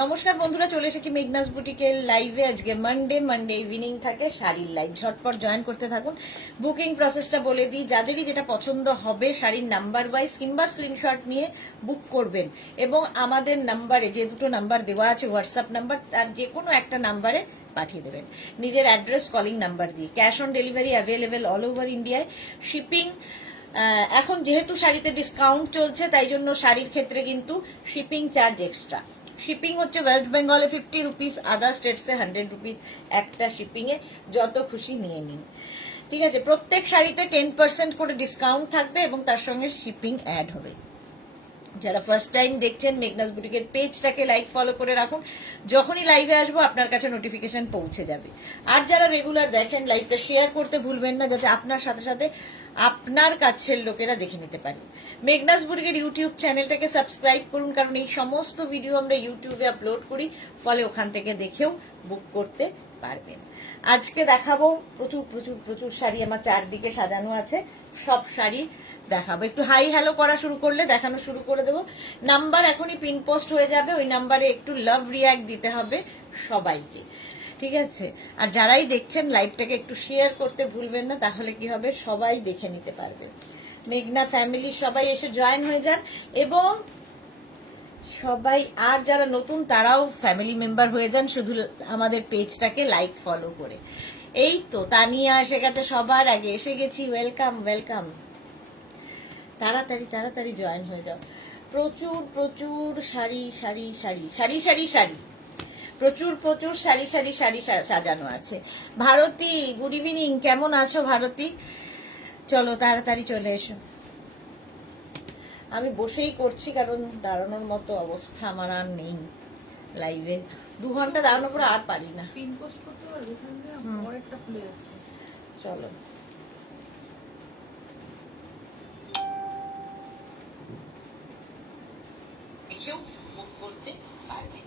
নমস্কার বন্ধুরা, চলে এসেছি মেঘনাস বুটিকের লাইভে। আজকে মানডে ইভিনিং থাকে শাড়ির লাইভ। ঝটপট জয়েন করতে থাকুন। বুকিং প্রসেসটা বলে দিই, যাদেরই যেটা পছন্দ হবে শাড়ির নাম্বার ওয়াইজ কিংবা স্ক্রিনশট নিয়ে বুক করবেন এবং আমাদের নাম্বারে যে দুটো নাম্বার দেওয়া আছে হোয়াটসঅ্যাপ নাম্বার, তার যে কোনো একটা নাম্বারে পাঠিয়ে দেবেন নিজের অ্যাড্রেস কলিং নাম্বার দিয়ে। Cash on delivery available all over ইন্ডিয়ায়। শিপিং এখন যেহেতু শাড়িতে ডিসকাউন্ট চলছে, তাই জন্য শাড়ির ক্ষেত্রে কিন্তু শিপিং চার্জ এক্সট্রা। শিপিং হচ্ছে ওয়েস্ট বেঙ্গলে 50 রুপিস, আদার স্টেটসে 100 রুপিস একটা শিপিংয়ে। যত খুশি নিয়ে নিন, ঠিক আছে। প্রত্যেক শাড়িতে 10% করে ডিসকাউন্ট থাকবে এবং তার সঙ্গে শিপিং অ্যাড হবে। যারা ফার্স্ট টাইম দেখছেন মেঘনাস বুটিকের পেজটাকে লাইক ফলো করে রাখুন, যখনই লাইভে আসবো আপনার কাছে নোটিফিকেশন পৌঁছে যাবে। আর যারা রেগুলার দেখেন, লাইভটা শেয়ার করতে ভুলবেন না, যাতে আপনার সাথে সাথে আপনার কাছের লোকেরা দেখে নিতে পারে। মেঘনাস বুটিকের ইউটিউব চ্যানেলটাকে সাবস্ক্রাইব করুন, কারণ এই সমস্ত ভিডিও আমরা ইউটিউবে আপলোড করি, ফলে ওখান থেকে দেখেও বুক করতে পারবেন। আজকে দেখাবো প্রচুর প্রচুর প্রচুর শাড়ি, আমার চারদিকে সাজানো আছে, সব শাড়ি দেখাবো। একটু হাই হ্যালো করা শুরু করলে দেখানো শুরু করে দেবো। নাম্বার এখনই পিন পোস্ট হয়ে যাবে, ওই নাম্বারে একটু লাভ রিয়াক্ট দিতে হবে সবাইকে, ঠিক আছে। আর যারাই দেখছেন লাইভটাকে একটু শেয়ার করতে ভুলবেন না, তাহলে কি হবে, সবাই দেখে নিতে পারবে। মেঘনা ফ্যামিলি সবাই এসে জয়েন হয়ে যান এবং সবাই, আর যারা নতুন তারাও ফ্যামিলি মেম্বার হয়ে যান শুধু আমাদের পেজটাকে লাইক ফলো করে। এই তো তানিয়া এসে গেছে, সবার আগে এসে গেছি। ওয়েলকাম ওয়েলকাম, তাড়াতাড়ি তাড়াতাড়ি জয়েন হয়ে যাও। প্রচুর প্রচুর শাড়ি শাড়ি শাড়ি শাড়ি শাড়ি শাড়ি, প্রচুর প্রচুর শাড়ি শাড়ি শাড়ি সাজানো আছে। ভারতী, গুড ইভিনিং, কেমন আছো ভারতী? চলো তাড়াতাড়ি চলে এসো। আমি বসেই করছি, কারণ দাঁড়ানোর মতো অবস্থা আমার আর নেই। লাইভে 2 ঘন্টা দাঁড়ানোর পর আর পারি না। পিন পোস্ট করতে পারবে, এখান থেকে পরেরটা খুলে যাচ্ছে। চলো দেখেও বুক করতে পারবে।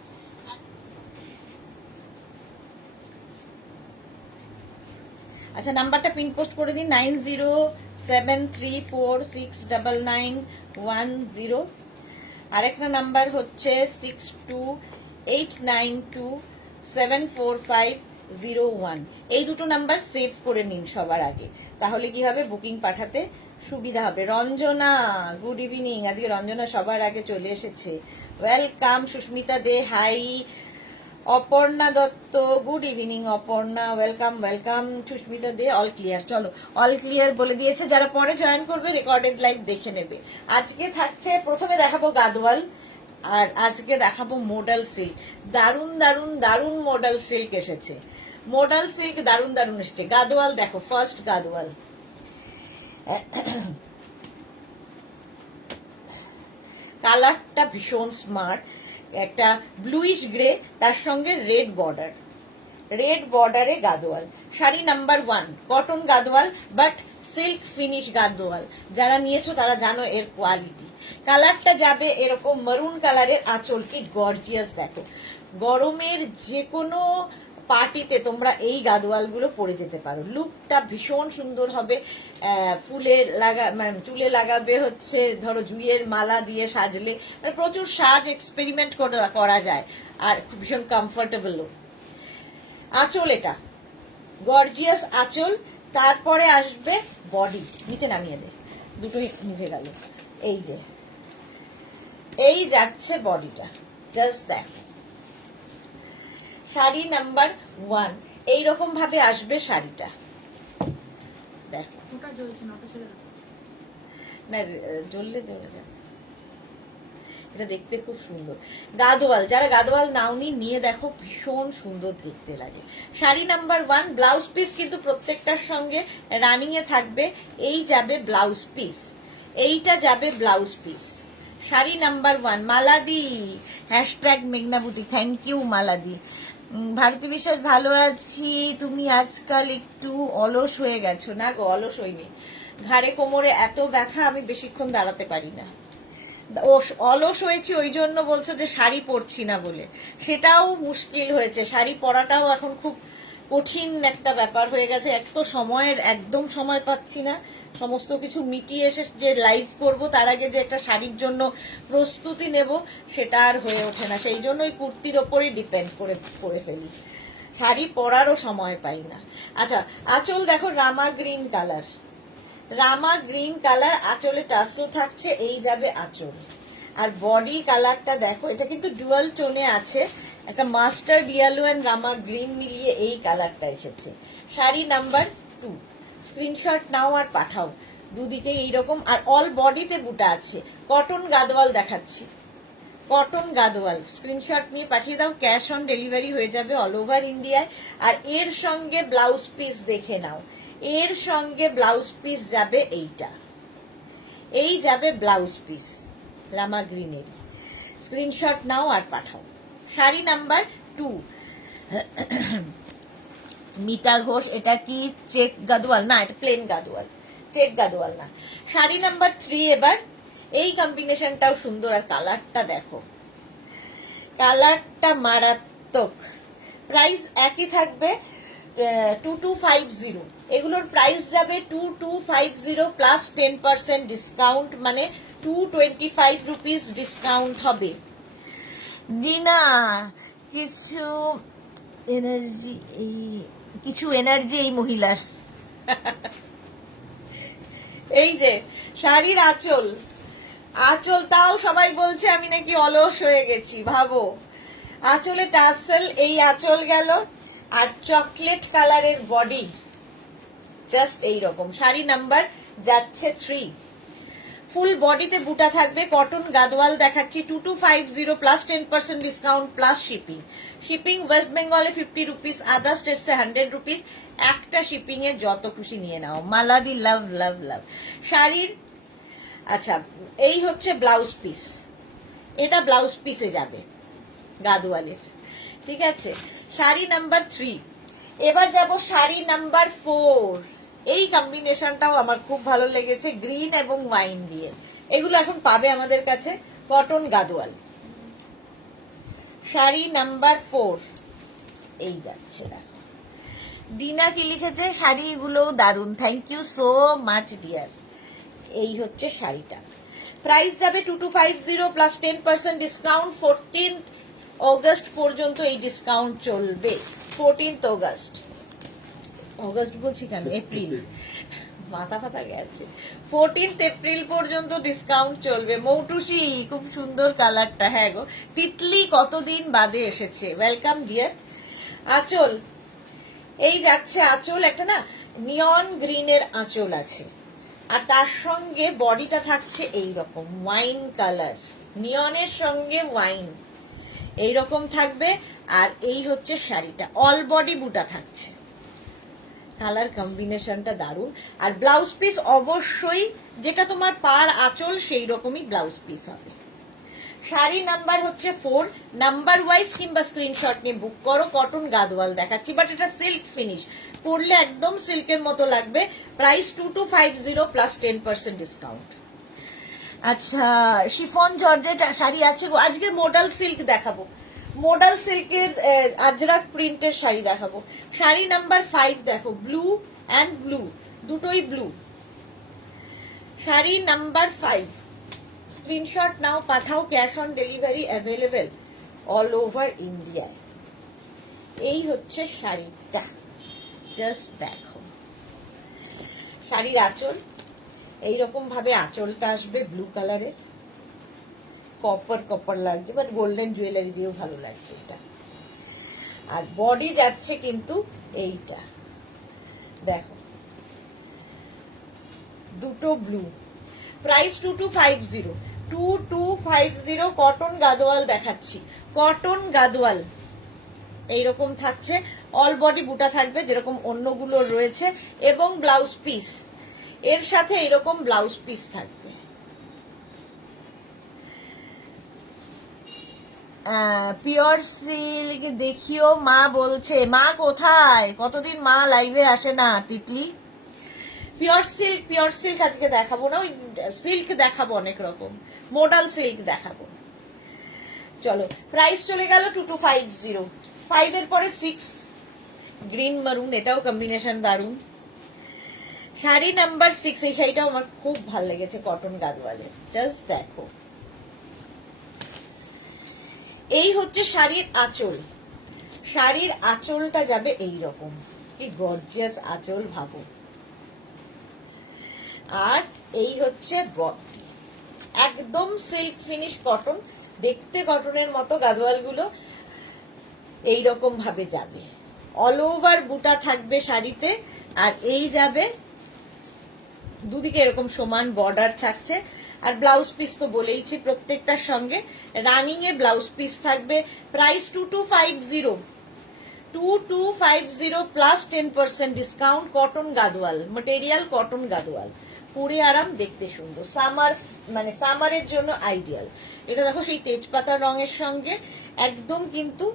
আচ্ছা, নাম্বারটা পিন পোস্ট করে দিন, 9073469910। আরেকটা নাম্বার হচ্ছে 6289274501। এই দুটো নাম্বার সেভ করে নিন সবার আগে, তাহলে কি হবে, বুকিং পাঠাতে সুবিধা হবে। Ranjana, good evening. আজকে রঞ্জনা সবার আগে চলে এসেছে, welcome. Susmita De, hi. Aparna Dutta, good evening Aparna, welcome welcome. Susmita De, all clear. চলো, অল ক্লিয়ার বলে দিয়েছে। যারা পরে জয়েন করবে রেকর্ডেড লাইভ দেখে নেবে। আজকে থাকছে, প্রথমে দেখাবো গাদওয়াল, আর আজকে দেখাবো মোডাল সিল্ক। দারুন দারুন দারুন মোডাল সিল্ক এসেছে, মোডাল সিল্ক দারুন দারুন এসেছে। গাদওয়াল দেখো, ফার্স্ট গাদওয়াল, কালারটা ভীষণ স্মার্ট, একটা ব্লুইশ গ্রে, তার সঙ্গে রেড বর্ডার, রেড বর্ডারে Gadwal. Sari number 1, cotton Gadwal but silk finish Gadwal. যারা নিয়েছো তারা জানো এর কোয়ালিটি। কালারটা যাবে এরকম মারুন কালারের, আঁচল কি গর্জিয়াস দেখো। গরমের যে কোনো পার্টিতে তোমরা এই গাদোয়ালগুলো পরে যেতে পারো, লুকটা ভীষণ সুন্দর হবে। ফুলে মানে চুলে লাগাবে হচ্ছে ধরো জুঁইয়ের মালা দিয়ে সাজলে, মানে প্রচুর সাজ এক্সপেরিমেন্ট করা যায়, আর ভীষণ কমফোর্টেবল। আঁচল, এটা গর্জিয়াস আঁচল। তারপরে আসবে বডি, নিচে নামিয়ে দে, দুটোই নিভে গেল। এই যে এই যাচ্ছে বডিটা, জাস্ট দেখ। শাড়ি নাম্বার 1 এইরকম ভাবে আসবে শাড়িটা, দেখ। ওটা জ্বলছে না, ওটা ছেড়ে দাও। না, জ্বললে জ্বলে যায়। এটা দেখতে খুব সুন্দর। গাদোয়াল, যারা গাদোয়াল নাওনি নিয়ে দেখো, ভীষণ সুন্দর দেখতে লাগে। শাড়ি নাম্বার 1, ব্লাউজ পিস কিন্তু প্রত্যেকটার সঙ্গে রানিং এ থাকবে। এই যাবে ব্লাউজ পিস, এইটা যাবে ব্লাউজ পিস। শাড়ি নাম্বার 1, মালাদি, হ্যাশট্যাগ মেঘনা বুটি, থ্যাংক ইউ মালাদি। ভারতী বিশ্বাস, ভালো আছি, তুমি আজকাল একটু অলস হয়ে গেছো। না গো, অলস হইনি, ঘাড়ে কোমরে এত ব্যথা, আমি বেশিক্ষণ দাঁড়াতে পারি না। অলস হয়েছি ওই জন্য বলছো যে শাড়ি পরছি না বলে, সেটাও মুশকিল হয়েছে। শাড়ি পরাটাও এখন খুব কঠিন একটা ব্যাপার হয়ে গেছে। এক তো সময়ের একদম সময় পাচ্ছি না, সমস্ত কিছু মিটিয়ে এসে যে লাইভ করব তার আগে যে একটা শাড়ির জন্য প্রস্তুতি নেব সেটা আর হয়ে ওঠে না। সেই জন্য ওই কুর্তির ওপরই ডিপেন্ড করে ফেলি, শাড়ি পরারও সময় পাই না। আচ্ছা, আঁচল দেখো রামা গ্রিন কালার, রামা গ্রিন কালার, আঁচলে টাসেল থাকছে, এই যাবে আঁচল। আর বডি কালারটা দেখো, এটা কিন্তু ডুয়াল টোনে আছে, একটা mustard yellow and rama green মিলিয়ে এই কালারটা এসেছে। শাড়ি নাম্বার 2, স্ক্রিনশট নাও আর পাঠাও, দুদিকে এইরকম। আর অল বডিতে বুটা আছে, কটন গাদওয়াল দেখাচ্ছি, কটন গাদওয়াল। স্ক্রিনশট নিয়ে পাঠিয়ে দাও, ক্যাশ অন ডেলিভারি হয়ে যাবে অল ওভার ইন্ডিয়ায়। আর এর সঙ্গে ব্লাউজ পিস দেখে নাও, এর সঙ্গে ব্লাউজ পিস যাবে এইটা, এই যাবে ব্লাউজ পিস রামা গ্রিনের। স্ক্রিনশট নাও আর পাঠাও। শাড়ি নাম্বার 2, মিতা ঘোষ, এটা কি চেক গাদওয়াল? না, এটা প্লেন গাদওয়াল, চেক গাদওয়াল না। শাড়ি নাম্বার 3 এবার, এই কম্বিনেশনটাও সুন্দর, আর কালারটা দেখো, কালারটা মারাত্মক। প্রাইস একই থাকবে 2250, এগুলোর প্রাইস যাবে 2250 প্লাস 10% ডিসকাউন্ট, মানে 225 রুপিস ডিসকাউন্ট হবে। দিনা কিছু এনার্জি, এই মহিলার এই যে শাড়ির আঁচল, আঁচল তাও সবাই বলছে আমি নাকি অলস হয়ে গেছি, ভাবো। আঁচলে টাসেল, এই আঁচল গেল, আর চকলেট কালারের বডি, জাস্ট এইরকম। শাড়ি নাম্বার যাচ্ছে 3, ফুল বডিতে বুটা থাকবে, কটন গাদওয়াল দেখাচ্ছি, 2250 plus 10% discount plus shipping. Shipping West বেঙ্গলে 50 রুপিস, আদার স্টেটসে 100 রুপিস। একটা শিপিং এ যত খুশি নিয়ে নাও। মালাদি লাভ লাভ লাভ শাড়ির। আচ্ছা, এই হচ্ছে ব্লাউজ পিস, এটা ব্লাউজ পিসে যাবে গাদওয়ালের, ঠিক আছে। শাড়ি নাম্বার 3, এবার যাব শাড়ি নাম্বার 4। এই কম্বিনেশনটাও আমার খুব ভালো লেগেছে, গ্রিন এবং ওয়াইন দিয়ে। এগুলো এখন পাবে আমাদের কাছে, কটন গাদওয়াল। শাড়ি নাম্বার 4 এই যাচ্ছে, দেখো। ডিনা কি লিখেছে, শাড়িগুলো দারুন, thank you so much dear. এই হচ্ছে শাড়িটা, প্রাইস যাবে 2250 প্লাস 10% ডিসকাউন্ট। 14 অগস্ট পর্যন্ত এই ডিসকাউন্ট চলবে। 14 অগস্ট, অগস্ট বলছি কেন, এপ্রিল, মাথা ফাতা গেছে। 14 এপ্রিল পর্যন্ত ডিসকাউন্ট চলবে। মৌটুসি, খুব সুন্দর কালারটা, হ্যাঁ গো, তিতলি কতদিন বাদে এসেছে, ওয়েলকাম ডিয়ার। আঁচল, এই যাচ্ছে আঁচল, একটা না নিয়ন গ্রিনের আঁচল আছে, আর তার সঙ্গে বডিটা থাকছে এইরকম ওয়াইন কালার, নিয়নের সঙ্গে ওয়াইন এইরকম থাকবে। আর এই হচ্ছে শাড়িটা, অল বডি বুটা থাকছে, কালার কম্বিনেশনটা দারুণ। আর ব্লাউজ পিস অবশ্যই যেটা তোমার পার আঁচল সেই রকমই ব্লাউজ পিস হবে। শাড়ি নাম্বার হচ্ছে 4, নাম্বার ওয়াইজ কিংবা স্ক্রিনশট নিয়ে বুক করো। কটন গাদওয়াল দেখাচ্ছি, বাট এটা সিল্ক ফিনিশ, পরলে একদম সিল্কের মতো লাগবে। Price 2250 plus 10% discount. আচ্ছা, শিফন জর্জেট শাড়ি আছে গো, আজকে মোডাল সিল্ক দেখাবো, মোডাল সিল্কের আজরাক প্রিন্টের শাড়ি দেখাবো। শাড়ি নাম্বার 5 দেখো, ব্লু অ্যান্ড ব্লু, দুটোই ব্লু। শাড়ি নাম্বার 5, স্ক্রিনশট নাও পাঠাও, cash on delivery available all over ইন্ডিয়ায়। এই হচ্ছে শাড়িটা, জাস্ট দেখো। শাড়ির আঁচল এইরকম ভাবে আঁচলটা আসবে ব্লু কালারের, কপার কপার লাগছে, বাট গোল্ডেন জুয়েলারি দিয়েও ভালো লাগছে এটা। আর বডি যাচ্ছে কিন্তু এইটা, দেখো, দুটো ব্লু। প্রাইস 2250 কটন গাদোয়াল দেখাচ্ছি, কটন গাদোয়াল এইরকম থাকছে, অল বডি বুটা থাকবে যেরকম অন্যগুলো রয়েছে, এবং ব্লাউজ পিস এর সাথে এরকম ব্লাউজ পিস থাকবে। পিওর সিল্ক দেখিও, মা বলছে। মা কোথায়, কতদিন মা লাইভে আসে না তিতলি। পিওর সিল্ক আজকে দেখাবো না, ওই সিল্ক দেখাবো অনেক রকম, মোডাল সিল্ক দেখাবো। চলো, প্রাইস চলে গেল 2250, 5 এর পরে 6, গ্রিন মারুন, এটাও কম্বিনেশন দারুন। শাড়ি নাম্বার 6, এই শাড়িটাও আমার খুব ভালো লেগেছে, কটন গাদওয়ালের। জাস্ট দেখো, এই হচ্ছে শাড়ির আঁচল। শাড়ির আঁচলটা যাবে এই রকম, কি গর্জিয়াস আঁচল ভাবো। আর এই হচ্ছে বডি, একদম সিল্ক ফিনিশ কটন, দেখতে কটনের মতো গাদওয়াল গুলো এইরকম ভাবে যাবে। অল ওভার বুটা থাকবে শাড়িতে, আর এই যাবে দুদিকে এরকম সমান বর্ডার থাকছে। আর ব্লাউজ পিস তো বলেইছি প্রত্যেকটার সঙ্গে রানিং এ ব্লাউজ পিস থাকবে। Price 2250 plus 10% discount. Cotton Gadwal material, cotton Gadwal, পরে আরাম, দেখতে সুন্দর, সামার মানে সামারের জন্য আইডিয়াল। এটা দেখো সেই তেজপাতা রঙের সঙ্গে একদম কিন্তু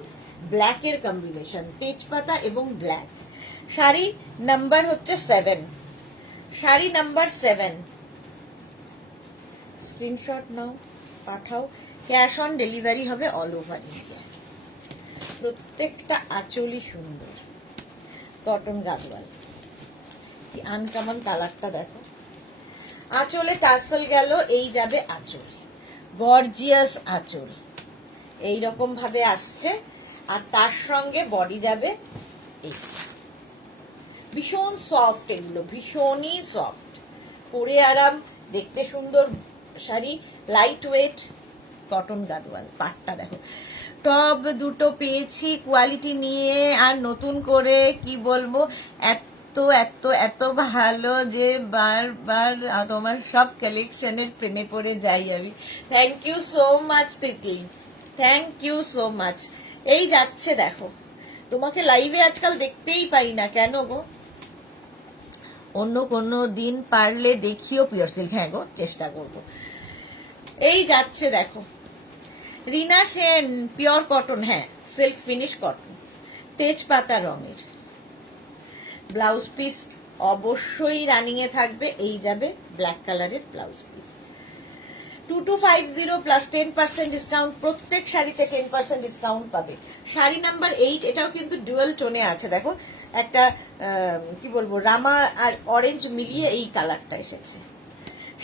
ব্ল্যাকের কম্বিনেশন, তেজপাতা এবং ব্ল্যাক। শাড়ি নাম্বার হচ্ছে 7, শাড়ি নাম্বার 7। স্ক্রিনশট নাও, পাঠাও। ক্যাশ অন ডেলিভারি হবে অল ওভার ইন্ডিয়া। প্রত্যেকটা আঁচলই সুন্দর, কটন গাদওয়াল। কি আনকমন কালারটা দেখো। আঁচলে টাসেল গেল, এই যাবে আঁচল, গর্জিয়াস আঁচল এইরকম ভাবে আসছে। আর তার সঙ্গে বডি যাবে এই, ভীষণ সফট, এগুলো ভীষণই সফট, পরে আরাম, দেখতে সুন্দর sari, light weight, cotton Gadwal. পাটটা দেখো, টপ দুটো পেয়েছি কোয়ালিটি নিয়ে, আর নতুন করে কি বলবো, এত এত এত ভালো যে বারবার তোমার সব কালেকশনের প্রেমে পড়ে যাই আমি। Thank you so much Titli, thank you so much. এই যাচ্ছে দেখো, তোমাকে লাইভে আজকাল দেখতেই পাই না কেন গো? অন্য কোনো দিন পারলে দেখিও পিওর সিল্ক। হ্যাঁ গো, চেষ্টা করব। এই যাচ্ছে দেখো, রিনা সেন পিওর কটন, হ্যাঁ সিল্ক ফিনিশ কটন, তেজপাতা রঙের। ব্লাউজ পিস অবশ্যই রানিং এ থাকবে, এই যাবে ব্ল্যাক কালারের ব্লাউজ পিস। 2250 প্লাস 10% ডিসকাউন্ট, প্রত্যেক শাড়িতে 10% ডিসকাউন্ট পাবে। শাড়ি নাম্বার 8, এটাও কিন্তু ডুয়াল টোনে আছে, দেখো একটা কি বলবো, রামা আর অরেঞ্জ মিলিয়ে এই কালারটা এসেছে।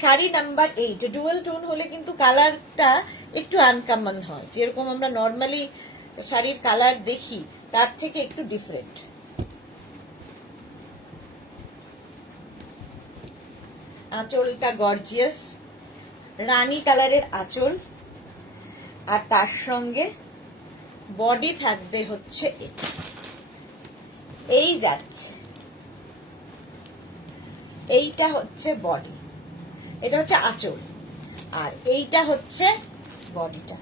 শাড়ি নাম্বার 8, ডুয়াল টোন হলে কিন্তু কালারটা একটু আনকমন হয়, যেরকম আমরা নর্মালি শাড়ির কালার দেখি তার থেকে একটু ডিফারেন্ট। আঁচলটা গর্জিয়াস, রানী কালারের আঁচল, আর তার সঙ্গে বডি থাকবে হচ্ছে এটা, এই যাচ্ছে, এইটা হচ্ছে বডি, এটা হচ্ছে আঁচল, আর এইটা হচ্ছে বডিটা।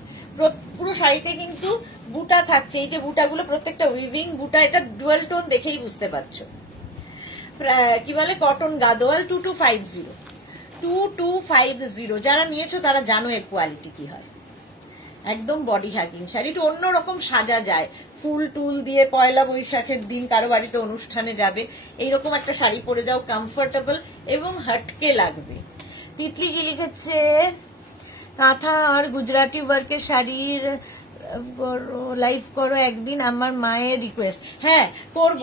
পুরো শাড়িতে কিন্তু বুটা থাকছে, এই যে বুটাগুলো প্রত্যেকটা উইভিং বুটা, এটা ডুয়াল টোন দেখেই বুঝতে পারছো। কি বলে, কটন গাদওয়াল 2250। যারা নিয়েছো তারা জানো এর কোয়ালিটি কি হয়। একদম বডি হ্যাগিং শাড়ি, একটু অন্যরকম সাজা যায়, ফুল টুল দিয়ে পয়লা বৈশাখের দিন কারো বাড়িতে অনুষ্ঠানে যাবে, এইরকম একটা শাড়ি পরে যাও, কমফোর্টেবল এবং হাটকে লাগবে। তিতলি কি লিখেছে, কাঁথা আর গুজরাটি ওয়ার্কের শাড়ির লাইভ করো একদিন, আমার মায়ের রিকোয়েস্ট। হ্যাঁ করব,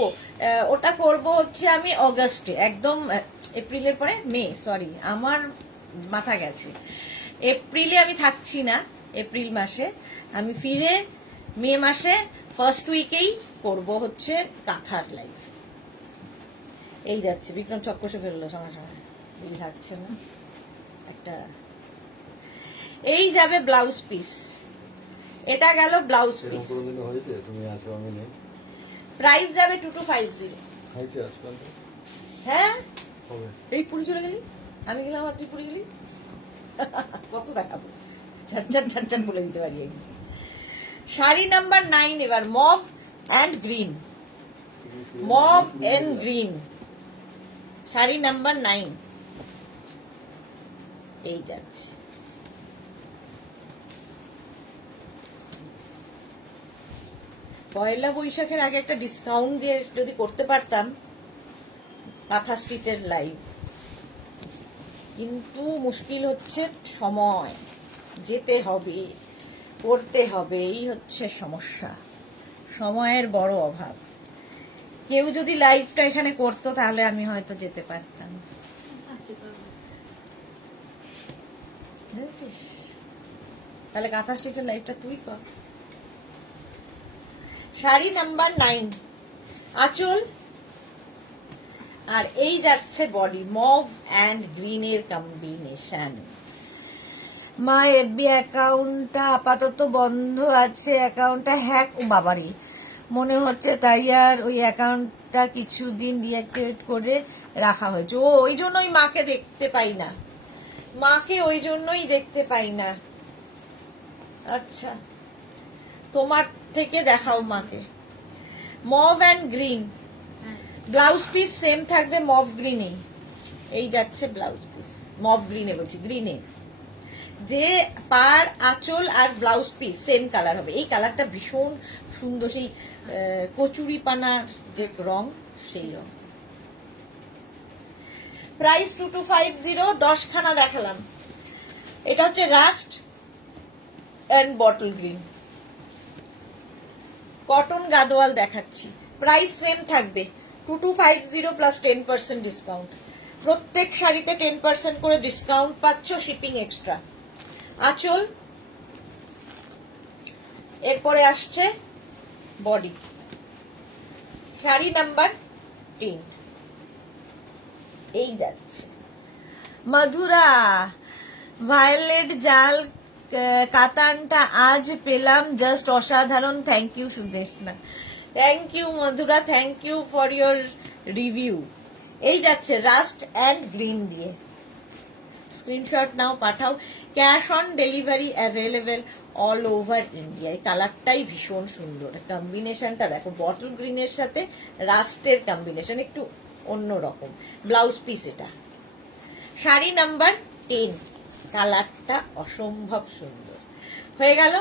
ওটা করব হচ্ছে আমি অগাস্টে, একদম এপ্রিলের পরে, মে, সরি আমার মাথা গেছে, এপ্রিলে আমি থাকছি না, এপ্রিল মাসে আমি ফিরে মে মাসে ফার্স্ট উইকেই করব হচ্ছে কাঁথার লাইভ। এই যাচ্ছে, বিক্রম চক্কসে ফেললো সঙ্গে সঙ্গে, এই থাকছে না একটা, এই যাবে ব্লাউজ পিস, এটা গেল ব্লাউজ পিস। প্রাইস যাবে 2250। হ্যাঁ এই পুরী চলে গেলি, আমি গেলাম আর তুই পুরী গেলি, কত দেখাবো, ঝটঝট ঝটঝট বলে দিতে পারি। শাড়ি নাম্বার 9 এবার, mauve and green, mauve and green, sari number 9 এই যাচ্ছে। পয়লা বৈশাখের আগে একটা ডিসকাউন্ট দিয়ে যদি করতে পারতাম কাঁথা স্টিচের লাইভ, কিন্তু মুশকিল হচ্ছে সময়, যেতে হবে, করতে হবে, এই হচ্ছে সমস্যা, সময়ের বড় অভাব। কেউ যদি লাইভটা এখানে করতো তাহলে আমি হয়তো যেতে পারতাম, বুঝেছিস? তাহলে কাঁথা স্টিচের লাইভটা তুই কর। শাড়ি নাম্বার 9, আঁচল, আর এই যাচ্ছে বডি, মভ অ্যান্ড গ্রিনের কম্বিনেশন। মা এফবি অ্যাকাউন্টটা আপাতত বন্ধ আছে, অ্যাকাউন্টটা হ্যাক, ও বাবারি মনে হচ্ছে, তাই আর ওই অ্যাকাউন্টটা কিছুদিন ডিঅ্যাক্টিভেট করে রাখা হয়েছে। ও ওই জন্যই মাকে দেখতে পাই না, মাকে ওই জন্যই দেখতে পাই না। আচ্ছা, তোমার থেকে দেখাও মাকে। Mauve and green, blouse piece same থাকবে মভ গ্রিনে। এই যাচ্ছে ব্লাউজ পিস মভ গ্রিনে, বলছি গ্রিনে, যে পার আঁচল আর ব্লাউজ পিস সেম কালার হবে। এই কালারটা ভীষণ সুন্দর, সেই কচুরি পানার যে রং, সেই রং। প্রাইস 2250, 10 খানা দেখালাম। এটা হচ্ছে rust and bottle green, cotton Gadwal দেখাচ্ছি। প্রাইস সেম থাকবে 2250 প্লাস 10% ডিসকাউন্ট। প্রত্যেক শাড়িতে 10% করে ডিসকাউন্ট পাচ্ছ, শিপিং এক্সট্রা। আঁচল, এরপরে আসছে বডি। শাড়ি নাম্বার 10, এই যাচ্ছে মধুরা ভায়োলেট জাল কাতানটা আজ পেলাম, জাস্ট অসাধারণ। Thank you Sudeshna, thank you Madhura, thank you for your review. এই যাচ্ছে রাস্ট অ্যান্ড গ্রিন দিয়ে। স্ক্রিনশট নাও, পাঠাও। Cash on delivery available all over India. এই কালারটাই ভীষণ সুন্দর, কম্বিনেশনটা দেখো, বটল গ্রিনের সাথে রাস্টের কম্বিনেশন একটু অন্যরকম। ব্লাউজ পিস এটা। শাড়ি নাম্বার 10, কালারটা অসম্ভব সুন্দর। হয়ে গেল,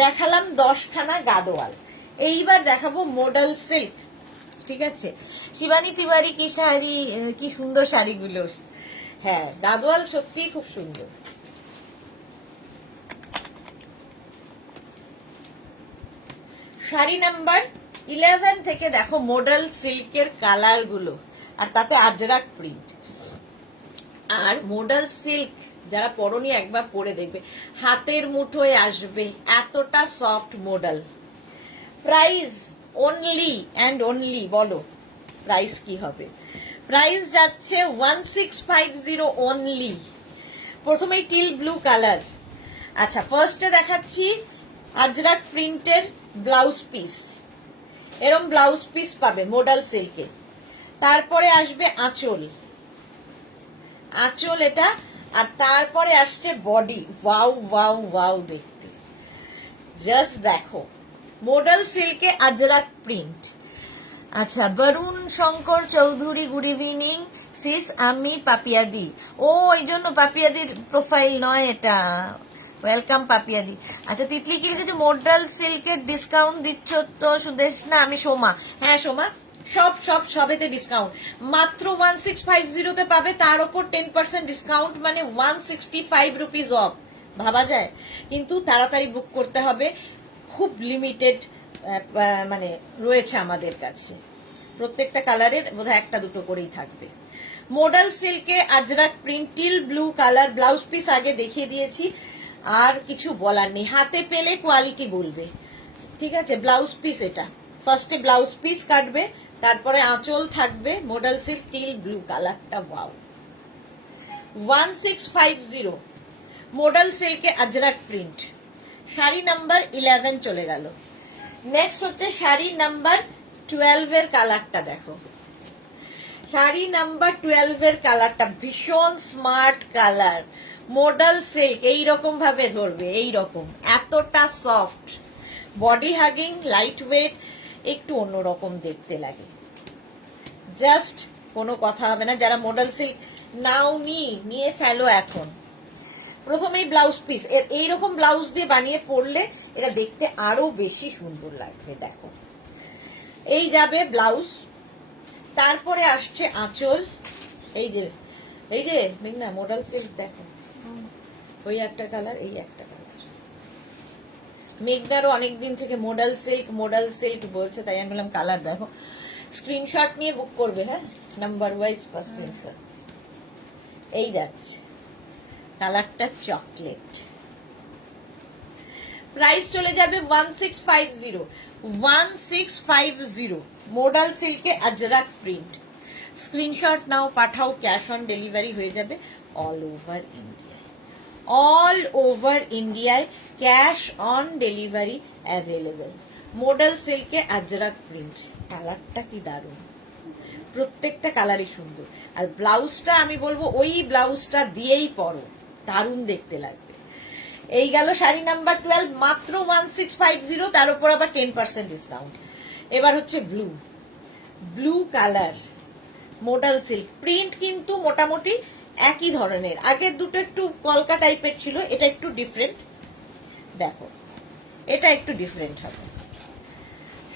দেখালাম 10 খানা গাদোয়াল। এইবার দেখাবো মডেল সিল্ক। ঠিক আছে, শিবানী তিওয়ারি কি শাড়ি, কি সুন্দর শাড়িগুলো। হ্যাঁ, গাদোয়াল সত্যিই খুব সুন্দর। শাড়ি নাম্বার 11 থেকে দেখো মডেল সিল্কের কালার গুলো, আর তাতে আজরাক প্রিন্ট। আর মডেল সিল্ক যারা পরনি একবার পরে দেখবে, হাতের মুঠোয় আসবে, এতটা soft model. Price only and only, বলো প্রাইস কি হবে? প্রাইস যাচ্ছে 1650 অনলি। প্রথমেই টিল ব্লু কালার। আচ্ছা, ফার্স্টে দেখাচ্ছি আজরাক প্রিন্টের ব্লাউজ পিস, এরম ব্লাউজ পিস পাবে মডেল সিল্কে। তারপরে আসবে আঁচল, আঁচল এটা, আর তারপরে আসছে বডি। ওয়াও ওয়াও ওয়াও, দেখতে জাস্ট দেখো, মডেল সিল্কে আজরাক প্রিন্ট। আচ্ছা, Barun Shankar Chowdhury, good evening sis, আমি পাপিয়াদি। ও, এই জন্য পাপিয়াদির প্রোফাইল নয় এটা। ওয়েলকাম পাপিয়াদি। আচ্ছা, তিতলি কি লিখেছে? মডেল সিল্কের ডিসকাউন্ট দিচ্ছ তো সুদেশ না? আমি সোমা। হ্যাঁ সোমা, সবেতে ডিসকাউন্ট। মাত্র 1650 তে পাবে, তার ওপর 10% ডিসকাউন্ট, মানে 165 রুপিস অফ। ভাবা যায়? কিন্তু তাড়াতাড়ি বুক করতে হবে, খুব লিমিটেড মানে রয়েছে আমাদের কাছে। প্রত্যেকটা কালারের বোধহয় একটা দুটো করেই থাকবে। মডেল সিল্কে Ajrak print, teal blue colour, blouse piece আগে দেখিয়ে দিয়েছি, আর কিছু বলার নেই। হাতে পেলে কোয়ালিটি বলবে। ঠিক আছে, ব্লাউজ পিস এটা। ফার্স্টে ব্লাউজ পিস কাটবে, তারপরে আঁচল থাকবে মডেল সিল্ক টিল ব্লু কালারটা। ওয়াও, 1650 মডেল সিল্কে আজরাক প্রিন্ট। শাড়ি নাম্বার 11 চলে গেল। নেক্সট হচ্ছে শাড়ি নাম্বার 12 এর কালারটা দেখো। শাড়ি নাম্বার 12 এর কালারটা ভীষণ স্মার্ট কালার, মডেল সিল্ক এইরকম ভাবে ধরবে, এইরকম, এতটা soft, body hugging, light weight, একটু অন্যরকম দেখতে লাগে। জাস্ট কোনো কথা হবে না। যারা মডেল সিল্ক নাও নিয়ে ফেলো এখন। প্রথমেই ব্লাউজ পিস, এইরকম ব্লাউজ দিয়ে বানিয়ে পরলে এটা দেখতে আরো বেশি সুন্দর লাগবে। দেখো, এই যাবে ব্লাউজ, তারপরে আসছে আঁচল। এই যে মেঘনা মডেল সিল্ক দেখো, ওই একটা কালার, এই একটা কালার। মেঘনারও অনেকদিন থেকে মডেল সিল্ক বলছে, তাই আমি বললাম কালার দেখো। স্ক্রিনশট নিয়ে বুক করবে, হ্যাঁ, নাম্বার ওয়াইজ বা স্ক্রিনশট। এই যাচ্ছে কালারটা চকলেট, প্রাইস চলে যাবে 1650, 1650, মোডাল সিল্কে আজরাক প্রিন্ট। স্ক্রিনশট নাও, পাঠাও, ক্যাশ অন ডেলিভারি হয়ে যাবে অল ওভার ইন্ডিয়ায়, অল ওভার ইন্ডিয়ায় cash on delivery available. Modal সিল্কে আজরাক প্রিন্ট, কালারটা কি দারুণ, প্রত্যেকটা কালারই সুন্দর। আর ব্লাউজটা আমি বলবো ওই ব্লাউজটা দিয়েই পরো, দারুণ দেখতে লাগবে। এই গেল শাড়ি নাম্বার 12, মাত্র 1650, তার উপর আবার 10% ডিসকাউন্ট। এবার হচ্ছে blue, blue colour, modal silk print, কিন্তু মোটামুটি একই ধরনের। আগের দুটো একটু কলকা টাইপের ছিল, এটা একটু ডিফারেন্ট। দেখো এটা একটু ডিফারেন্ট হবে।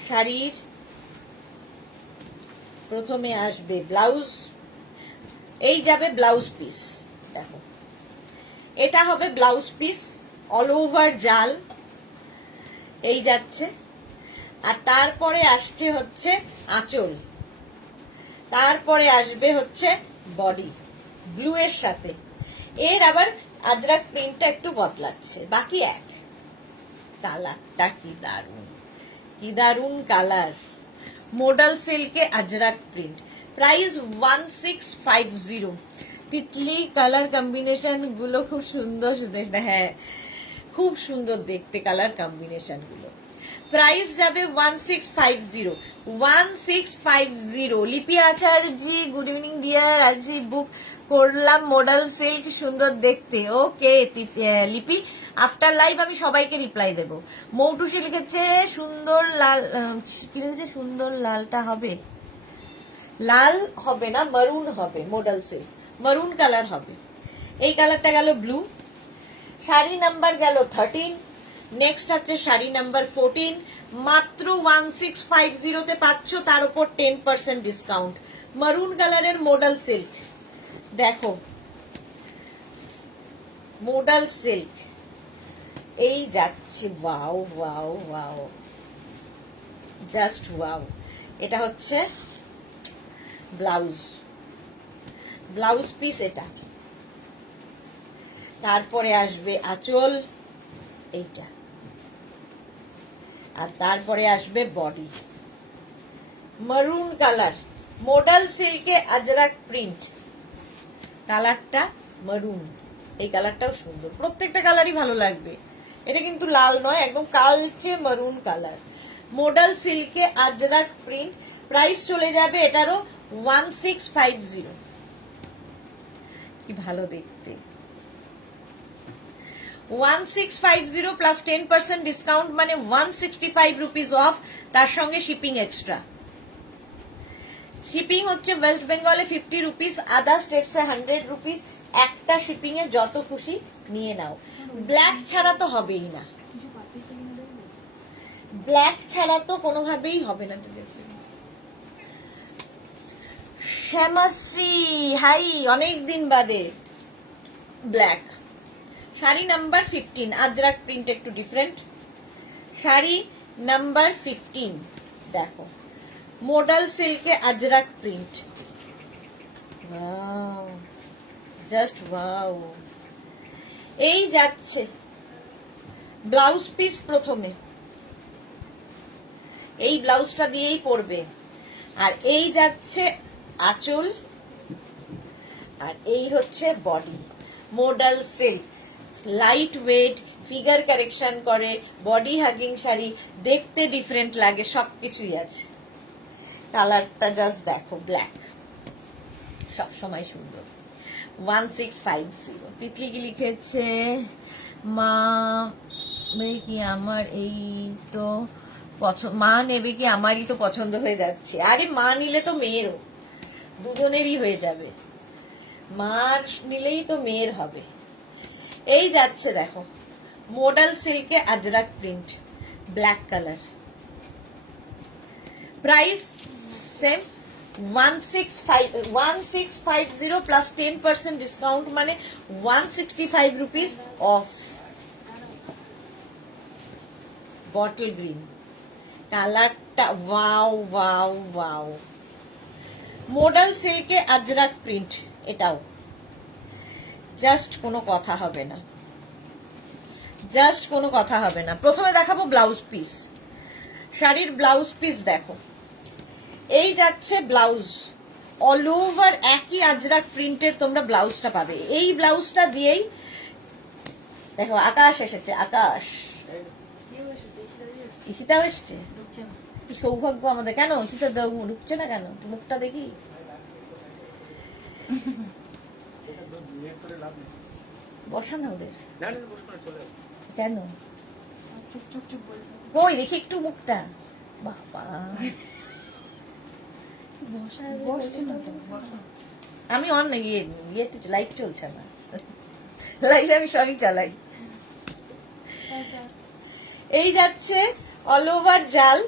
শাড়ির প্রথমে আসবে ব্লাউজ, এই যাবে ব্লাউজ পিস, দেখো এটা হবে ব্লাউজ পিস, অল ওভার জাল, এই যাচ্ছে। আর তারপরে আসছে হচ্ছে আঁচল, তারপরে আসবে হচ্ছে বডি ব্লু এর সাথে। এর আবার আজরাক প্রিন্টটা একটু বদলাচ্ছে, বাকি এক। কালারটা কি দারুণ, কি দারুণ কালার, মোডাল সিল্কে আজরাক প্রিন্ট, প্রাইস 1650। তিতলি কালার কম্বিনেশন গুলো খুব সুন্দর সুন্দর, হ্যাঁ খুব সুন্দর দেখতে কালার কম্বিনেশন গুলো। প্রাইস যাবে 1650, 1650। লিপি আচার্যজি গুড ইভিনিং ডিয়ার, আজই বুক করলাম মোডাল সিল্ক, সুন্দর দেখতে। ওকে লিপি, আফটার লাইভ আমি সবাইকে রিপ্লাই দেব। মৌটুসি লিখেছে সুন্দর লাল, কি লিখেছে সুন্দর লালটা হবে, লাল হবে না, মারুন হবে, মোডাল সিল্ক মারুন কালার হবে। এই কালারটা গেল ব্লু। শাড়ি নাম্বার গেল 13, নেক্সট হচ্ছে শাড়ি নাম্বার 14, মাত্র 1650 তে পাচ্ছ, তার উপর 10% ডিসকাউন্ট। মারুন কালারের মোডাল সিল্ক, দেখো মোডাল সিল্ক, এই যাচ্ছে, wow wow wow, just wow. এটা হচ্ছে ব্লাউজ, ব্লাউজ পিস এটা। তারপরে আসবে আঁচল, এইটা। আর তারপরে আসবে বডি, মারুন কালার, মোডাল সিল্কে আজরাক প্রিন্ট, কালারটা মারুন। এই কালারটাও সুন্দর, প্রত্যেকটা কালারই ভালো লাগবে। এটা কিন্তু লাল নয়, একদম কালচে মারুন কালার, মোডাল সিল্কে আজরাক প্রিন্ট। প্রাইস চলে যাবে এটারও 1650। কি ভালো দেখতে, 1650 প্লাস 10% ডিসকাউন্ট মানে 165 রুপিস অফ, তার সঙ্গে শিপিং এক্সট্রা। শিপিং হচ্ছে ওয়েস্ট বেঙ্গলে 50 রুপিস, আদার স্টেটসে 100 রুপিস। একটা শিপিং এ যত খুশি নিয়ে নাও। ব্ল্যাক ছাড়া তো হবেই না, কিছু পাঠিয়েছে কিনা দেখবে। ব্ল্যাক ছাড়া তো কোনোভাবেই হবে না। শ্যামাশ্রী হাই, অনেকদিন বাদে black. Sari number 15, Ajrakh print একটু ডিফারেন্ট। শাড়ি নাম্বার 15, দেখো মোডাল সিল্কে Ajrak print, wow just wow. এই যাচ্ছে ব্লাউজ পিস, প্রথমে এই ব্লাউজটা দিয়েই পরবে। আর এই যাচ্ছে আঁচল, আর এই হচ্ছে body, modal silk, light weight, figure correction করে, বডি হাগিং শাড়ি, দেখতে ডিফারেন্ট লাগে, সবকিছুই আছে। কালারটা জাস্ট দেখো, ব্ল্যাক, সব সময় সুন্দর। 1650। তিতলি কি লিখেছে, মা কি আমার এই তো মা নেবে কি আমারই তো পছন্দ হয়ে যাচ্ছে। আরে মা নিলে তো মেয়েরও, দুজনেরই হয়ে যাবে, মার নিলেই তো মেয়ের হবে। এই যাচ্ছে দেখো মোডাল সিল্কে Ajrak print, black colour. Price same 1650 plus 10% discount মানে 165 রুপিস অফ। বটল গ্রিন, কালারটা ওয়াও ওয়াও ওয়াও, মডাল সিল্কে আজরাক প্রিন্ট, এটাও জাস্ট কোনো কথা হবে না, জাস্ট কোনো কথা হবে না। প্রথমে দেখাবো ব্লাউজ পিস, শাড়ির ব্লাউজ পিস দেখো, এই যাচ্ছে ব্লাউজ, অল ওভার একই আজরাক প্রিন্টের তোমরা ব্লাউজটা পাবে। এই ব্লাউজটা দিয়েই দেখো আকাশ এসেছে, আকাশ ঈশিতাও এসছে, ঢুকছে না। কি সৌভাগ্য আমাদের। কেন ঈশিতা ঢুকছে না কেন, মুখটা দেখি। বসা না ওদের, কেন চুপ চুপ চুপ বলছে। কই দেখি একটু মুখটা, বাবা বসছে না তো। আমি অন ইয়েতে লাইভ চলছে না, লাইভে আমি সবই চালাই। এই যাচ্ছে অল ওভার জাল,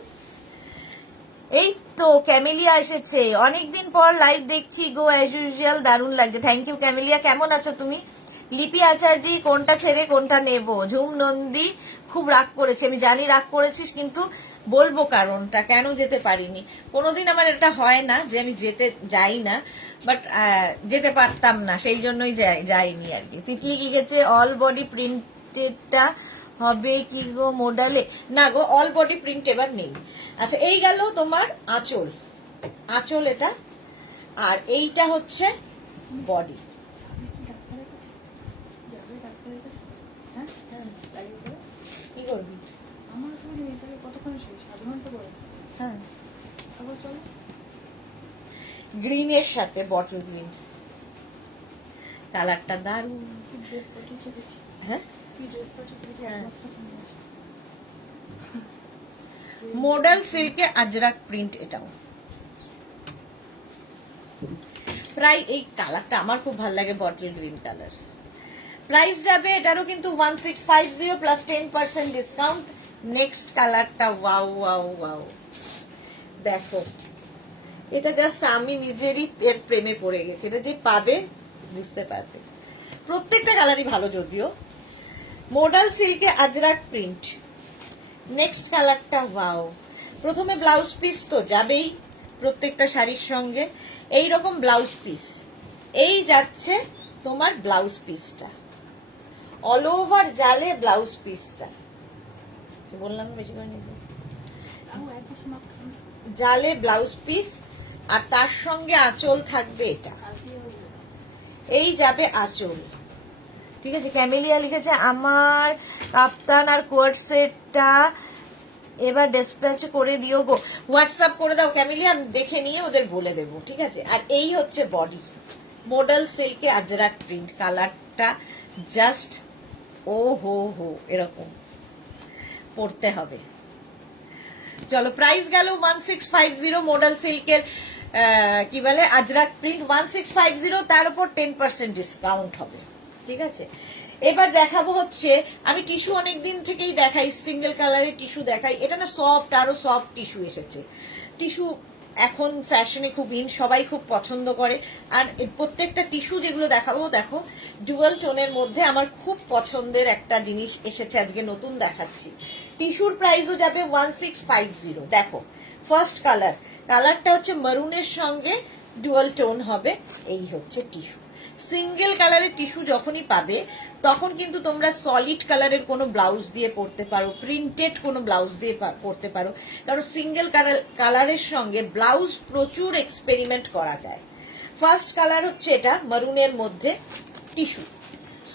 এই তো ক্যামেলিয়া এসেছে, অনেকদিন পর লাইভ দেখছি গো, অ্যাজ ইউজুয়াল দারুণ লাগছে। থ্যাংক ইউ ক্যামেলিয়া, কেমন আছো তুমি? লিপি আচার্যি, কোনটা ছেড়ে কোনটা নেব? ঝুম নন্দী খুব রাগ করেছে, আমি জানি রাগ করেছিস, কিন্তু বলবো কারণটা কেন যেতে পারিনি। কোনোদিন আমার এটা হয় না যে আমি যেতে যাই না, বাট যেতে পারতাম না, সেই জন্যই যাইনি আর কি। তিতলি কি গেছে অল বডি প্রিন্টেডটা হবে কি গো মডালে? না গো, অল বডি প্রিন্ট এবার নেই। আচ্ছা, এই গেল তোমার আঁচল, আঁচল এটা, আর এইটা হচ্ছে বডি। যাবে ডাক্তারের কাছে? হ্যাঁ লাইভ করে। কি করবি? আমার শরীর এটাকে কতক্ষণ শেষ, আধ ঘন্টা পরে। হ্যাঁ, আবার চলো। গ্রিনের সাথে বটল গ্রিন, কালারটা দারুণ। কি ড্রেস পাঠিয়েছে দেখি। হ্যাঁ, কি ড্রেস পাঠিয়েছে দেখি। হ্যাঁ। এক বস্তা কিনে আসো। মডাল সিল্কে আজরাক প্রিন্ট, এটাও প্রায় এই কালারটা আমার খুব ভালো লাগে, বটল গ্রিন কালার। প্রাইস যাবে এটারও কিন্তু 1650 প্লাস 10% ডিসকাউন্ট। নেক্সট কালারটা ওয়াও ওয়াও ওয়াও, দেখো এটা জাস্ট আমি নিজেরই এর প্রেমে পড়ে গেছি, এটা যে পাবে বুঝতে পারবে। প্রত্যেকটা কালারই ভালো, যদিও মডাল সিল্কে আজরাক প্রিন্ট। নেক্সট কালারটা ওয়াও। প্রথমে ব্লাউজ পিস তো যাবেই প্রত্যেকটা শাড়ির সঙ্গে, এই রকম ব্লাউজ পিস। এই যাচ্ছে তোমার ব্লাউজ পিসটা, অল ওভার জালে ব্লাউজ পিসটা, বললাম না বেশি করে নিতে, এক বস্তা মাপ জালে ব্লাউজ পিস, আর তার সঙ্গে আঁচল থাকবে এটা, এই যাবে আঁচল। ঠিক আছে, ক্যামেলিয়া লিখেছে আমার কাফতান আর কোয়ার্ট সেটটা এবার ডিসপ্যাচ করে দিও গো। হোয়াটসঅ্যাপ করে দাও ক্যামেলিয়া, আমি দেখে নিয়ে ওদের বলে দেবো, ঠিক আছে। আর এই হচ্ছে বডি, মডাল সিল্কে আজরাক প্রিন্ট, কালারটা জাস্ট ও হো হো, এরকম পড়তে হবে। চলো, প্রাইস গেল 1650, মডাল সিল্কের কি বলে আজরাক প্রিন্ট 1650, তার উপর 10% ডিসকাউন্ট হবে, ঠিক আছে। এবার দেখাবো হচ্ছে, আমি টিস্যু অনেকদিন থেকেই দেখাই, সিঙ্গেল কালারের টিস্যু দেখাই। এটা না সফট, আরো সফট টিস্যু এসেছে। টিস্যু এখন ফ্যাশনে খুব ইন, সবাই খুব পছন্দ করে। আর প্রত্যেকটা টিস্যু যেগুলো দেখাবো, দেখো ডুয়াল টোনের মধ্যে আমার খুব পছন্দের একটা জিনিস এসেছে আজকে, নতুন দেখাচ্ছি। টিস্যুর প্রাইসও যাবে 1650। দেখো ফার্স্ট কালার, কালারটা হচ্ছে মারুনের সঙ্গে ডুয়াল টোন হবে, এই হচ্ছে টিস্যু। সিঙ্গেল কালারের টিস্যু যখনই পাবে তখন কিন্তু তোমরা সলিড কালারের কোনো ব্লাউজ দিয়ে পরতে পারো, প্রিন্টেড কোনো ব্লাউজ দিয়ে পরতে পারো, কারণ সিঙ্গেল কালারের সঙ্গে ব্লাউজ প্রচুর এক্সপেরিমেন্ট করা যায়। ফার্স্ট কালার হচ্ছে এটা মারুনের মধ্যে, টিস্যু,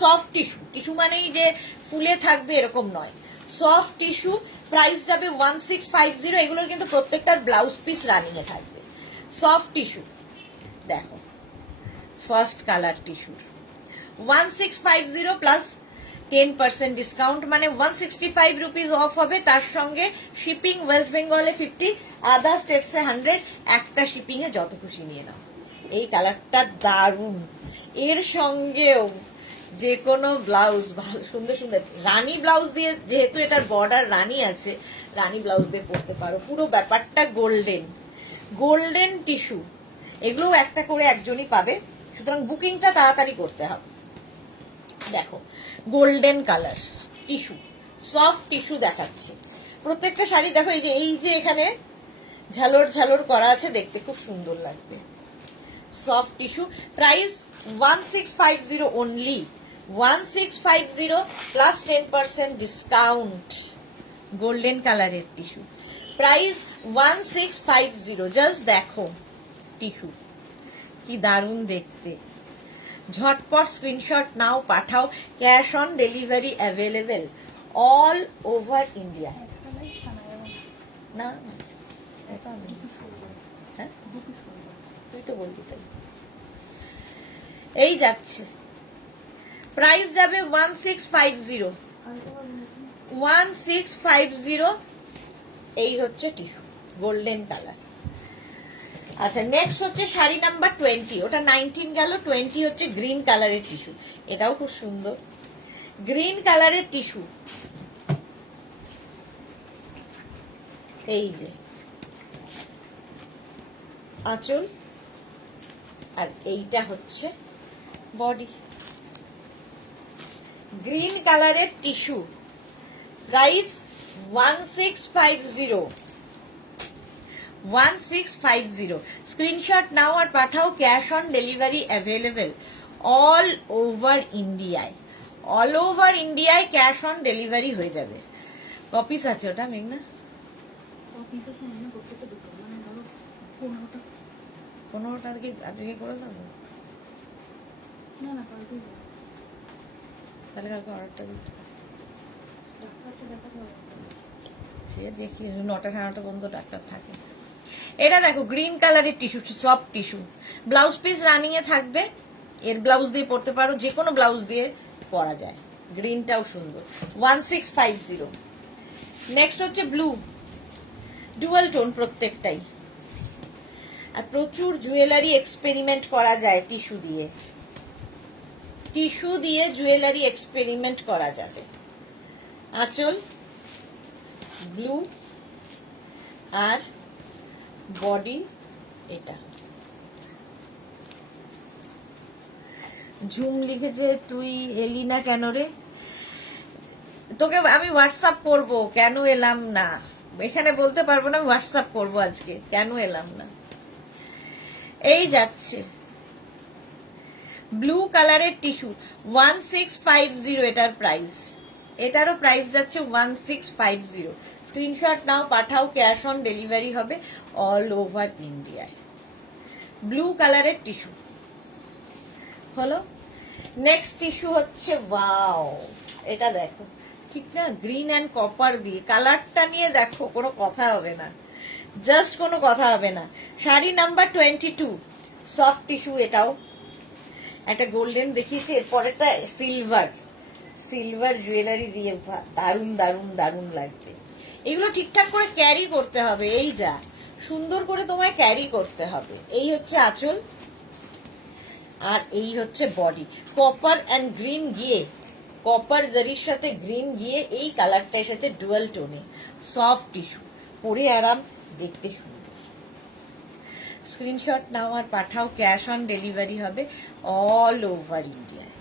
সফট টিস্যু। টিস্যু মানেই যে ফুলে থাকবে এরকম নয়, সফট টিস্যু। প্রাইস যাবে 1650। এগুলোর কিন্তু প্রত্যেকটার ব্লাউজ পিস রানিং এ থাকবে, সফট টিস্যু। দেখো ফার্স্ট কালার টিস্যুর 1650 প্লাস 10% ডিসকাউন্ট, মানে 165 রুপিস অফ হবে। তার সঙ্গে শিপিং ওয়েস্ট বেঙ্গলে 50, আদার স্টেটসে 100, একটা শিপিং এ যত খুশি নিয়ে নাও। এই কালারটা দারুণ, এর সঙ্গেও যে কোনো ব্লাউজ ভালো, সুন্দর সুন্দর রানী ব্লাউজ দিয়ে, যেহেতু এটার বর্ডার রানী আছে, রানী ব্লাউজ দিয়ে পরতে পারো। পুরো ব্যাপারটা গোল্ডেন, গোল্ডেন টিস্যু। এগুলোও একটা করে একজনই পাবে, সুতরাং বুকিংটা তাড়াতাড়ি করতে হবে। দেখো golden colour tissue, soft tissue দেখাচ্ছি, প্রত্যেকটা শাড়ি দেখো, এই যে এখানে ঝালর ঝালর করা আছে, দেখতে খুব সুন্দর লাগবে। Soft tissue, price 1650 only, 1650 plus 10% discount. Golden কালারের টিস্যু, প্রাইস 1650। জাস্ট দেখো টিস্যু কি দারুণ দেখতে। ঝটপট স্ক্রিনশট নাও, পাঠাও, cash on delivery available all over India. একটা লাইট খানা যাবে না না, এটা আমি হ্যাঁ, দু পিস করবো। তুই তো বললি তাই। এই যাচ্ছে, প্রাইস যাবে 1650, আর তোমার 1650। এই হচ্ছে টিস্যু, গোল্ডেন কালার। আচ্ছা, নেক্সট হচ্ছে শাড়ি নাম্বার 20, ওটা 19 গেল, 20 হচ্ছে গ্রিন কালারের টিস্যু। এটাও খুব সুন্দর, গ্রিন কালারের টিস্যু। এই যে আঁচল, আর এইটা হচ্ছে বডি। গ্রিন কালারের টিস্যু, প্রাইস 1650, 1650। স্ক্রিনশট নাও আর পাঠাও, cash on delivery available all over ইন্ডিয়ায়। অল ওভার ইন্ডিয়ায় ক্যাশ অন ডেলিভারি হয়ে যাবে। কপিস আছে ওটা মেঘনা? পিস আছে না, প্রত্যেকটা দুটো, মানে ধরো 15টা। 15টা কি আজকে করে দেবো? না না, কালকেই যাবো। তাহলে কালকে অর্ডারটা দিতে পারছি। ডাক্তারকে দেখাতে হবে। সে দেখি 9টা 9:30 পর্যন্ত ডাক্তার থাকে। এটা দেখো গ্রিন কালারের tissue, soft tissue, blouse piece running এ থাকবে। এর ব্লাউজ দিয়ে পরতে পারো, যে কোনো ব্লাউজ দিয়ে পরা যায়। গ্রিনটাও সুন্দর, 1650। নেক্সট হচ্ছে ব্লু, ডুয়াল টোন প্রত্যেকটাই। আর প্রচুর জুয়েলারি এক্সপেরিমেন্ট করা যায় টিস্যু দিয়ে, টিস্যু দিয়ে জুয়েলারি এক্সপেরিমেন্ট করা যাবে। আঁচল ব্লু, আর বডি এটা। ঝুম লিখেছে, তুই এলি না কেন রে? তোকে আমি হোয়াটসঅ্যাপ করব, কেন এলাম না এখানে বলতে পারবো না, হোয়াটসঅ্যাপ করব আজকে কেন এলাম না। এই যাচ্ছে ব্লু কালারের টিস্যু, 1650 এটার প্রাইস। এটারও প্রাইস যাচ্ছে 1650। স্ক্রিনশট নাও, পাঠাও, ক্যাশ অন ডেলিভারি হবে অল ওভার ইন্ডিয়ায়। ব্লু কালারের টিস্যু হলো। নেক্সট টিস্যু হচ্ছে, ওয়াও, এটা দেখো, ঠিক না, গ্রিন অ্যান্ড কপার দিয়ে। কালারটা নিয়ে দেখো, কোনো কথা হবে না, জাস্ট কোনো কথা হবে না। Sari number 22, soft tissue. এটাও একটা গোল্ডেন দেখিয়েছি, এরপরেটা সিলভার, সিলভার জুয়েলারি দিয়ে। দারুণ দারুণ দারুণ লাগবে। এগুলো ঠিকঠাক করে ক্যারি করতে হবে, এই যা সুন্দর করে তোমায় ক্যারি করতে হবে। এই হচ্ছে আঁচল, আর এই হচ্ছে বডি। কপার অ্যান্ড গ্রিন গিয়ে, কপার জারির সাথে গ্রিন গিয়ে এই কালারটা এসেছে ডুয়াল টোনে। সফট টিস্যু, পরে আরাম, দেখতে সুন্দর। স্ক্রিনশট নাও আর পাঠাও, ক্যাশ অন ডেলিভারি হবে অল ওভার ইন্ডিয়ায়।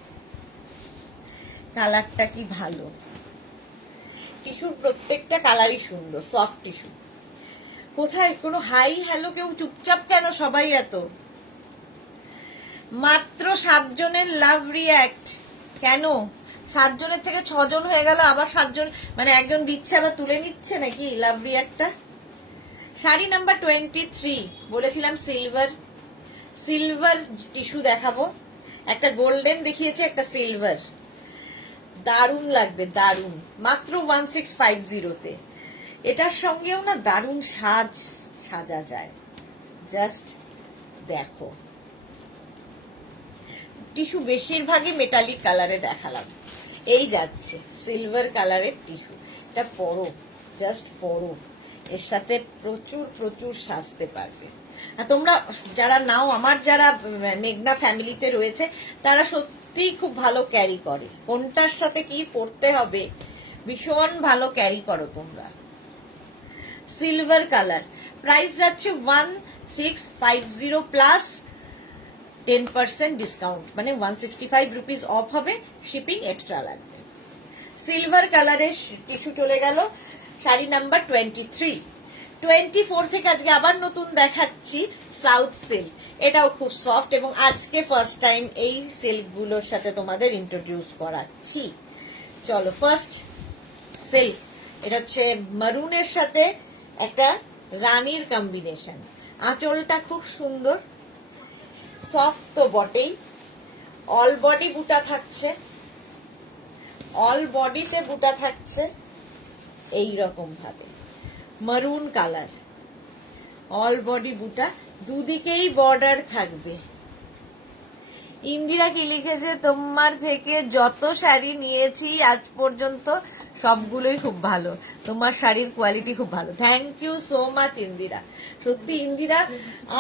কালারটা কি ভালো, টিস্যুর প্রত্যেকটা কালারই সুন্দর, সফট টিস্যু। কোথায় কোনো হাই হ্যালো, কেউ চুপচাপ কেন সবাই এত? মাত্র 7 জনের লাভ রিয়াক্ট। কেন 7 জনের থেকে 6 জন হয়ে গেল, আবার 7 জন, মানে একজন দিচ্ছে আবার তুলে নিচ্ছে নাকি লাভ রিয়াক্টটা? শাড়ি নাম্বার 23, বলেছিলাম সিলভার, সিলভার টিস্যু দেখাবো। একটা গোল্ডেন দেখিয়েছে, একটা সিলভার। দারুণ লাগবে, দারুণ, মাত্র 1650-তে। এটার সঙ্গেও না দারুণ সাজা যায়, জাস্ট দেখো। টিস্যু বেশিরভাগই মেটালিক কালারে দেখালাম। এই যাচ্ছে সিলভার কালারের টিস্যু, এটা পরো, জাস্ট পরো, এর সাথে প্রচুর প্রচুর সাজতে পারবে। আর তোমরা যারা নাও, আমার যারা মেঘনা ফ্যামিলিতে রয়েছে, তারা সত্যিই খুব ভালো ক্যারি করে, কোনটার সাথে কি পরতে হবে ভীষণ ভালো ক্যারি করো তোমরা। সিলভার কালার, প্রাইস যাচ্ছে 1650 প্লাস 10% ডিসকাউন্ট, মানে 165 রুপিস অফ হবে, শিপিং এক্সট্রা লাগবে। সিলভার কালারের টিস্যু চলে গেল। শাড়ি নাম্বার 23। 24 থেকে আজকে আবার নতুন দেখাচ্ছি সাউথ সিল্ক। এটাও খুব সফট এবং আজকে ফার্স্ট টাইম এই সিল্ক গুলোর সাথে তোমাদের ইন্ট্রোডিউস করাচ্ছি। চলো ফার্স্ট সিল্ক, এটা হচ্ছে মারুনের সাথে একটা রানীর কম্বিনেশন। আঁচলটা খুব সুন্দর, সফট তো বটেই, অল বডি বুটা থাকছে, অল বডিতে বুটা থাকছে এই রকম ভাবে, মারুন কালার, অল বডি বুটা, দুদিকেই বর্ডার থাকবে। ইন্দিরা কি লিখেছে, তোমার থেকে যত শাড়ি নিয়েছি আজ পর্যন্ত সবগুলোই খুব ভালো, তোমার শাড়ির কোয়ালিটি খুব ভালো। Thank you so much Indira. সত্যি ইন্দিরা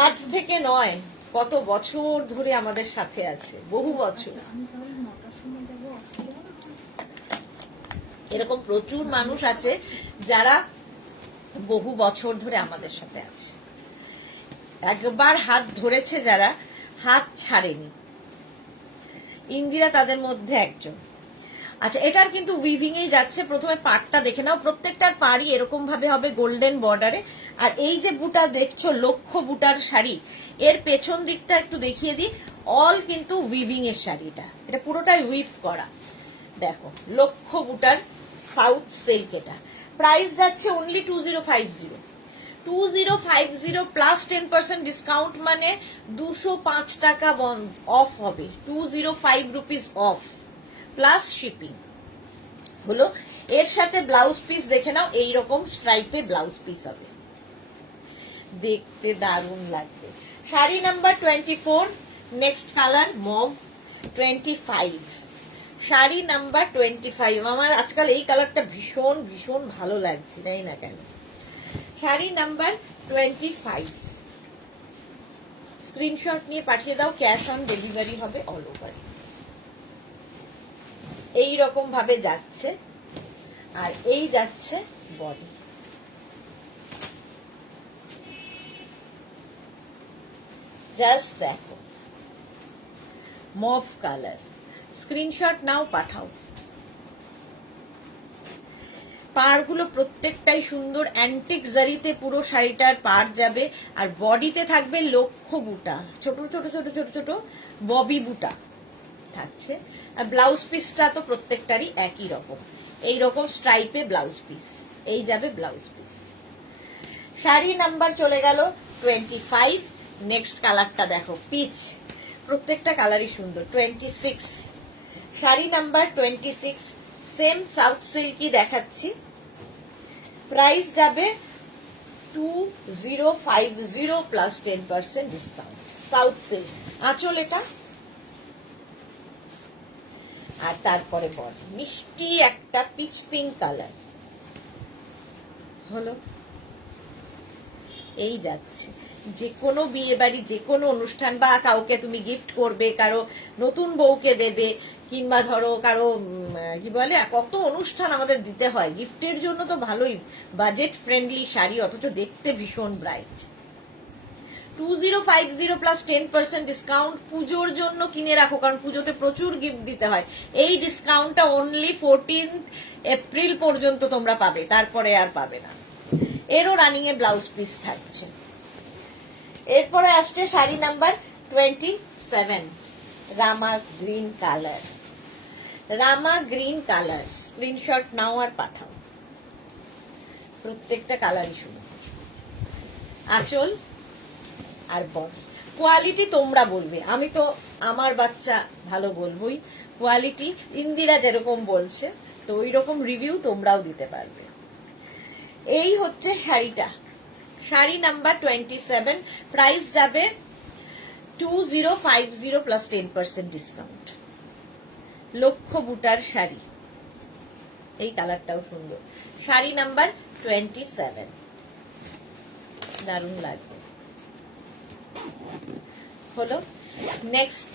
আজ থেকে নয়, কত বছর ধরে আমাদের সাথে আছে, বহু বছর। আমি তাহলে 9টার সময় যাবো, অসুবিধা হবে না? এরকম প্রচুর মানুষ আছে যারা বহু বছর ধরে আমাদের সাথে আছে, একবার হাত ধরেছে যারা, হাত ছাড়েনি। ইন্দিরা তাদের মধ্যে একজন। আচ্ছা, এটার কিন্তু উইভিং এই যাচ্ছে। প্রথমে পাড়টা দেখে নাও, প্রত্যেকটার পাড়ই এরকম ভাবে হবে গোল্ডেন বর্ডারে। আর এই যে বুটা দেখছো, লক্ষ্য বুটার শাড়ি, এর পেছন দিকটা একটু দেখিয়ে দিই, অল কিন্তু উইভিং এর শাড়িটা, এটা পুরোটাই উইভ করা। দেখো লক্ষ্য বুটার সাউথ সিল্ক, এটা প্রাইস যাচ্ছে অনলি 2050। 2050 প্লাস 10% ডিসকাউন্ট, মানে 205 টাকা অফ হবে, 205 রুপিস অফ প্লাস শিপিং হলো। এর সাথে ব্লাউজ পিস দেখে নাও, এইরকম স্ট্রাইপে ব্লাউজ পিস হবে, দেখতে দারুণ লাগবে। Sari number 24, next colour mauve 25। Sari number 25, আমার আজকাল এই কালারটা ভীষণ ভীষণ ভালো লাগছে, জানি না কেন। শাড়ি নাম্বার 25, স্ক্রিনশট নিয়ে পাঠিয়ে দাও, ক্যাশ অন ডেলিভারি হবে অল ওভার। এই রকম ভাবে যাচ্ছে, আর এই যাচ্ছে বডি। জাস্ট দেখো, মভ কালার, স্ক্রিনশট নাও, পাঠাও। পাড়গুলো প্রত্যেকটাই সুন্দর, অ্যান্টিক জারিতে পুরো শাড়িটার পাড় যাবে, আর বডিতে থাকবে লক্ষ্য বুটা, ছোট ছোট ছোট ছোট ছোট ববি বুটা থাকছে। আর ব্লাউজ পিসটা তো প্রত্যেকটারই একই রকম, এই রকম স্ট্রাইপে ব্লাউজ পিস, এই যাবে ব্লাউজ পিস। শাড়ি নাম্বার চলে গেল 25। নেক্সট কালারটা দেখো, পিচ, প্রত্যেকটা কালারই সুন্দর। 26, শাড়ি নাম্বার 26, সেম সাউথ সিল্কই দেখাচ্ছি। প্রাইস যাবে 2050 প্লাস 10% ডিসকাউন্ট, সাউথ সিল্ক। আঁচল এটা, আর তারপরে বডি, মিষ্টি একটা পিচ পিঙ্ক কালার হলো। এই যাচ্ছে, যে কোনো বিয়ে বাড়ি, যে কোনো অনুষ্ঠান, বা কাউকে তুমি গিফট করবে, কারো নতুন বউকে দেবে, কিংবা ধরো কারো কি বলে, কত অনুষ্ঠান আমাদের দিতে হয়, গিফটের জন্য তো ভালোই বাজেট ফ্রেন্ডলি শাড়ি, অথচ দেখতে ভীষণ ব্রাইট। 2050 প্লাস 10% ডিসকাউন্ট, পুজোর জন্য কিনে রাখো, কারণ পুজোতে প্রচুর গিফট দিতে হয়। এই ডিসকাউন্টটা অনলি 14 এপ্রিল পর্যন্ত তোমরা পাবে, তারপরে আর পাবে না। এরও রানিং এ ব্লাউজ পিস থাকছে। এরপরে আসছে শাড়ি নাম্বার 27, রামা গ্রিন কালার, রামা গ্রিন কালার। স্ক্রিনশট নাও আর পাঠাও, প্রত্যেকটা কালারই সুন্দর। আঁচল আর বডি, কোয়ালিটি তোমরা বলবে, আমি তো আমার বাচ্চা ভালো বলবোই। কোয়ালিটি ইন্দিরা যেরকম বলছে, তো ওই রকম রিভিউ তোমরাও দিতে পারবে। এই হচ্ছে শাড়িটা, শাড়ি নাম্বার 27, প্রাইস যাবে 2050 প্লাস 10% ডিসকাউন্ট। লক্ষ্য বুটার শাড়ি, এই কালারটাও সুন্দর। শাড়ি নাম্বার 27, দারুণ লাগবে হলো। Next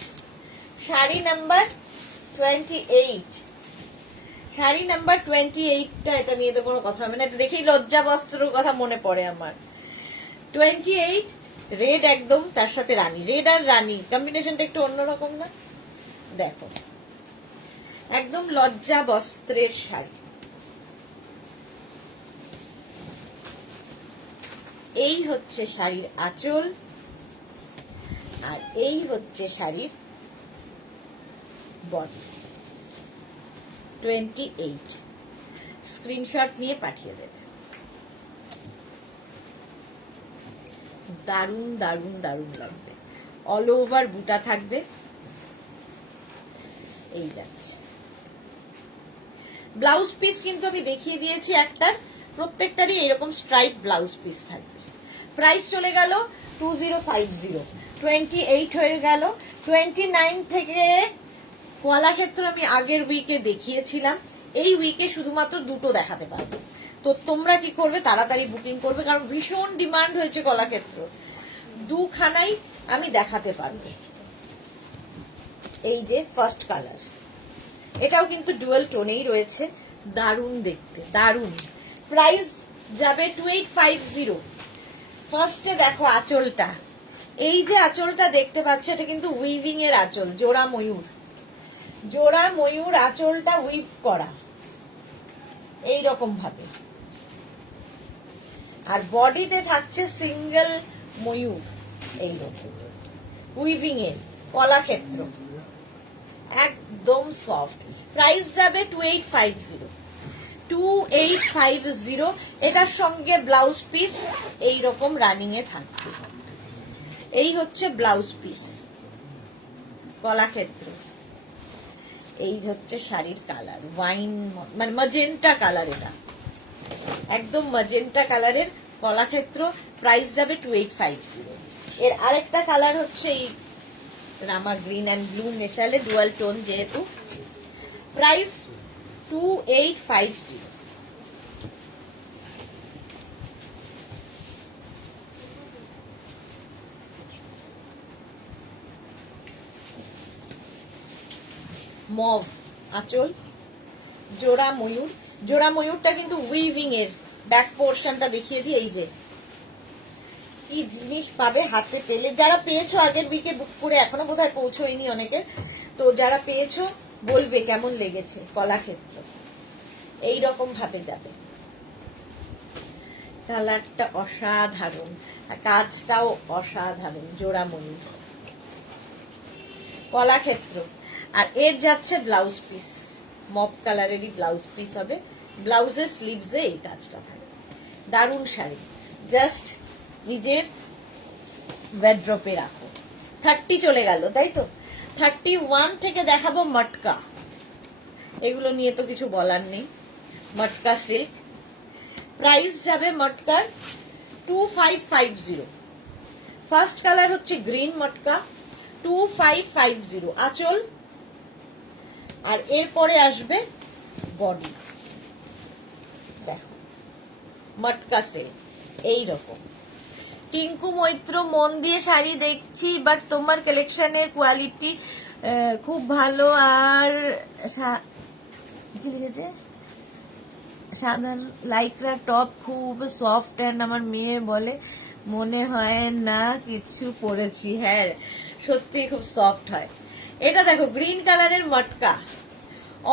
sari number 28, sari number 28টা, এটা নিয়ে তো কোনো কথা হবে না, এটা দেখেই লজ্জা বস্ত্রের কথা মনে পড়ে আমার। 28 রেড, একদম তার সাথে রানী, রেড আর রানী কম্বিনেশনটা একটু অন্যরকম না? দেখো, একদম লজ্জা বস্ত্রের শাড়ি, এই হচ্ছে শাড়ির আঁচল, আর এই হচ্ছে শাড়ির বডি। 28 স্ক্রিনশট নিয়ে পাঠিয়ে দেবে। দারুণ দারুণ দারুণ লাগবে। অল ওভার বুটা থাকবে। এই যাচ্ছে ব্লাউজ পিস, কিন্তু আমি দেখিয়ে দিয়েছি একটার, প্রত্যেকটারই এরকম স্ট্রাইপ ব্লাউজ পিস থাকবে। প্রাইস চলে গেল 2050, 28 হয়ে গেল। 29 থেকে কলাক্ষেত্র আমি আগের উইকে দেখিয়েছিলাম, এই উইকে শুধুমাত্র দুটো দেখাতে পারবো। তো তোমরা কি করবে, তাড়াতাড়ি বুকিং করবে, কারণ ভীষণ ডিমান্ড হয়েছে কলাক্ষেত্র, দুখানাই আমি দেখাতে পারবো। এই যে ফার্স্ট কালার, এটাও কিন্তু ডুয়াল টোনেই রয়েছে, দারুণ দেখতে, দারুণ। প্রাইস যাবে 2850। ফার্স্টে দেখো আঁচলটা, এই যে আঁচলটা দেখতে পাচ্ছ, এটা কিন্তু উইভিং এর আঁচল, জোড়া ময়ূর, জোড়া ময়ূর আঁচলটা উইভ করা এই রকম ভাবে, আর বডিতে থাকছে সিঙ্গেল ময়ূর এইরকম উইভিং এর, কলাক্ষেত্র, একদম সফট। প্রাইস যাবে 2850, 2850। এটার সঙ্গে ব্লাউজ পিস এইরকম রানিং এ থাকবে। এই হচ্ছে ব্লাউজ পিস কলাক্ষেত্র। এই হচ্ছে শাড়ির কালার, ওয়াইন মানে ম্যাজেন্টা কালার, এটা একদম ম্যাজেন্টা কালারের কলাক্ষেত্র। প্রাইস যাবে 2850। এর আরেকটা কালার হচ্ছে এই রামা গ্রিন অ্যান্ড ব্লু মেশালে, ডুয়াল টোন যেহেতু। প্রাইস 2850। মভ আঁচল, জোড়া ময়ূর, জোড়া ময়ূরটা কিন্তু উইভিং এর। ব্যাক পোর্শনটা দেখিয়ে দিই, এই যে কি জিনিস পাবে হাতে পেলে। যারা পেয়েছো আগের উইকে বুক করে, এখনো বোধহয় পৌঁছয়নি অনেকের, তো যারা পেয়েছো বলবে কেমন লেগেছে। কলাক্ষেত্র এইরকম ভাবে যাবে, কালারটা অসাধারণ, কাজটাও অসাধারণ, জোড়া ময়ূর কলাক্ষেত্র। আর এর যাচ্ছে ব্লাউজ পিস, মফ কালারেরই ব্লাউজ পিস হবে, ব্লাউজের স্লিভসে এই কাজটা থাকবে। দারুণ শাড়ি, জাস্ট নিজের ওয়ার্ড্রপে রাখো। 30 চলে গেল, তাই তো? 31 থেকে দেখাবো মটকা, এগুলো নিয়ে তো কিছু বলার নেই। মটকা সিল্ক, প্রাইস যাবে মটকার 2550। ফার্স্ট কালার হচ্ছে গ্রিন মটকা, 2550 আঁচল, আর এরপরে আসবে বডি। দেখো মটকা সিল্ক এইরকম। টিঙ্কু মৈত্র, মন দিয়ে শাড়ি দেখছি, বাট তোমার কালেকশনের কোয়ালিটি খুব ভালো, আর কি লিখেছে, সাধারণ লাইকরা টপ খুব সফট, অ্যান্ড আমার মেয়ে বলে মনে হয় না কিছু পরেছি। হ্যাঁ সত্যি খুব সফট হয়। এটা দেখো গ্রিন কালারের মটকা,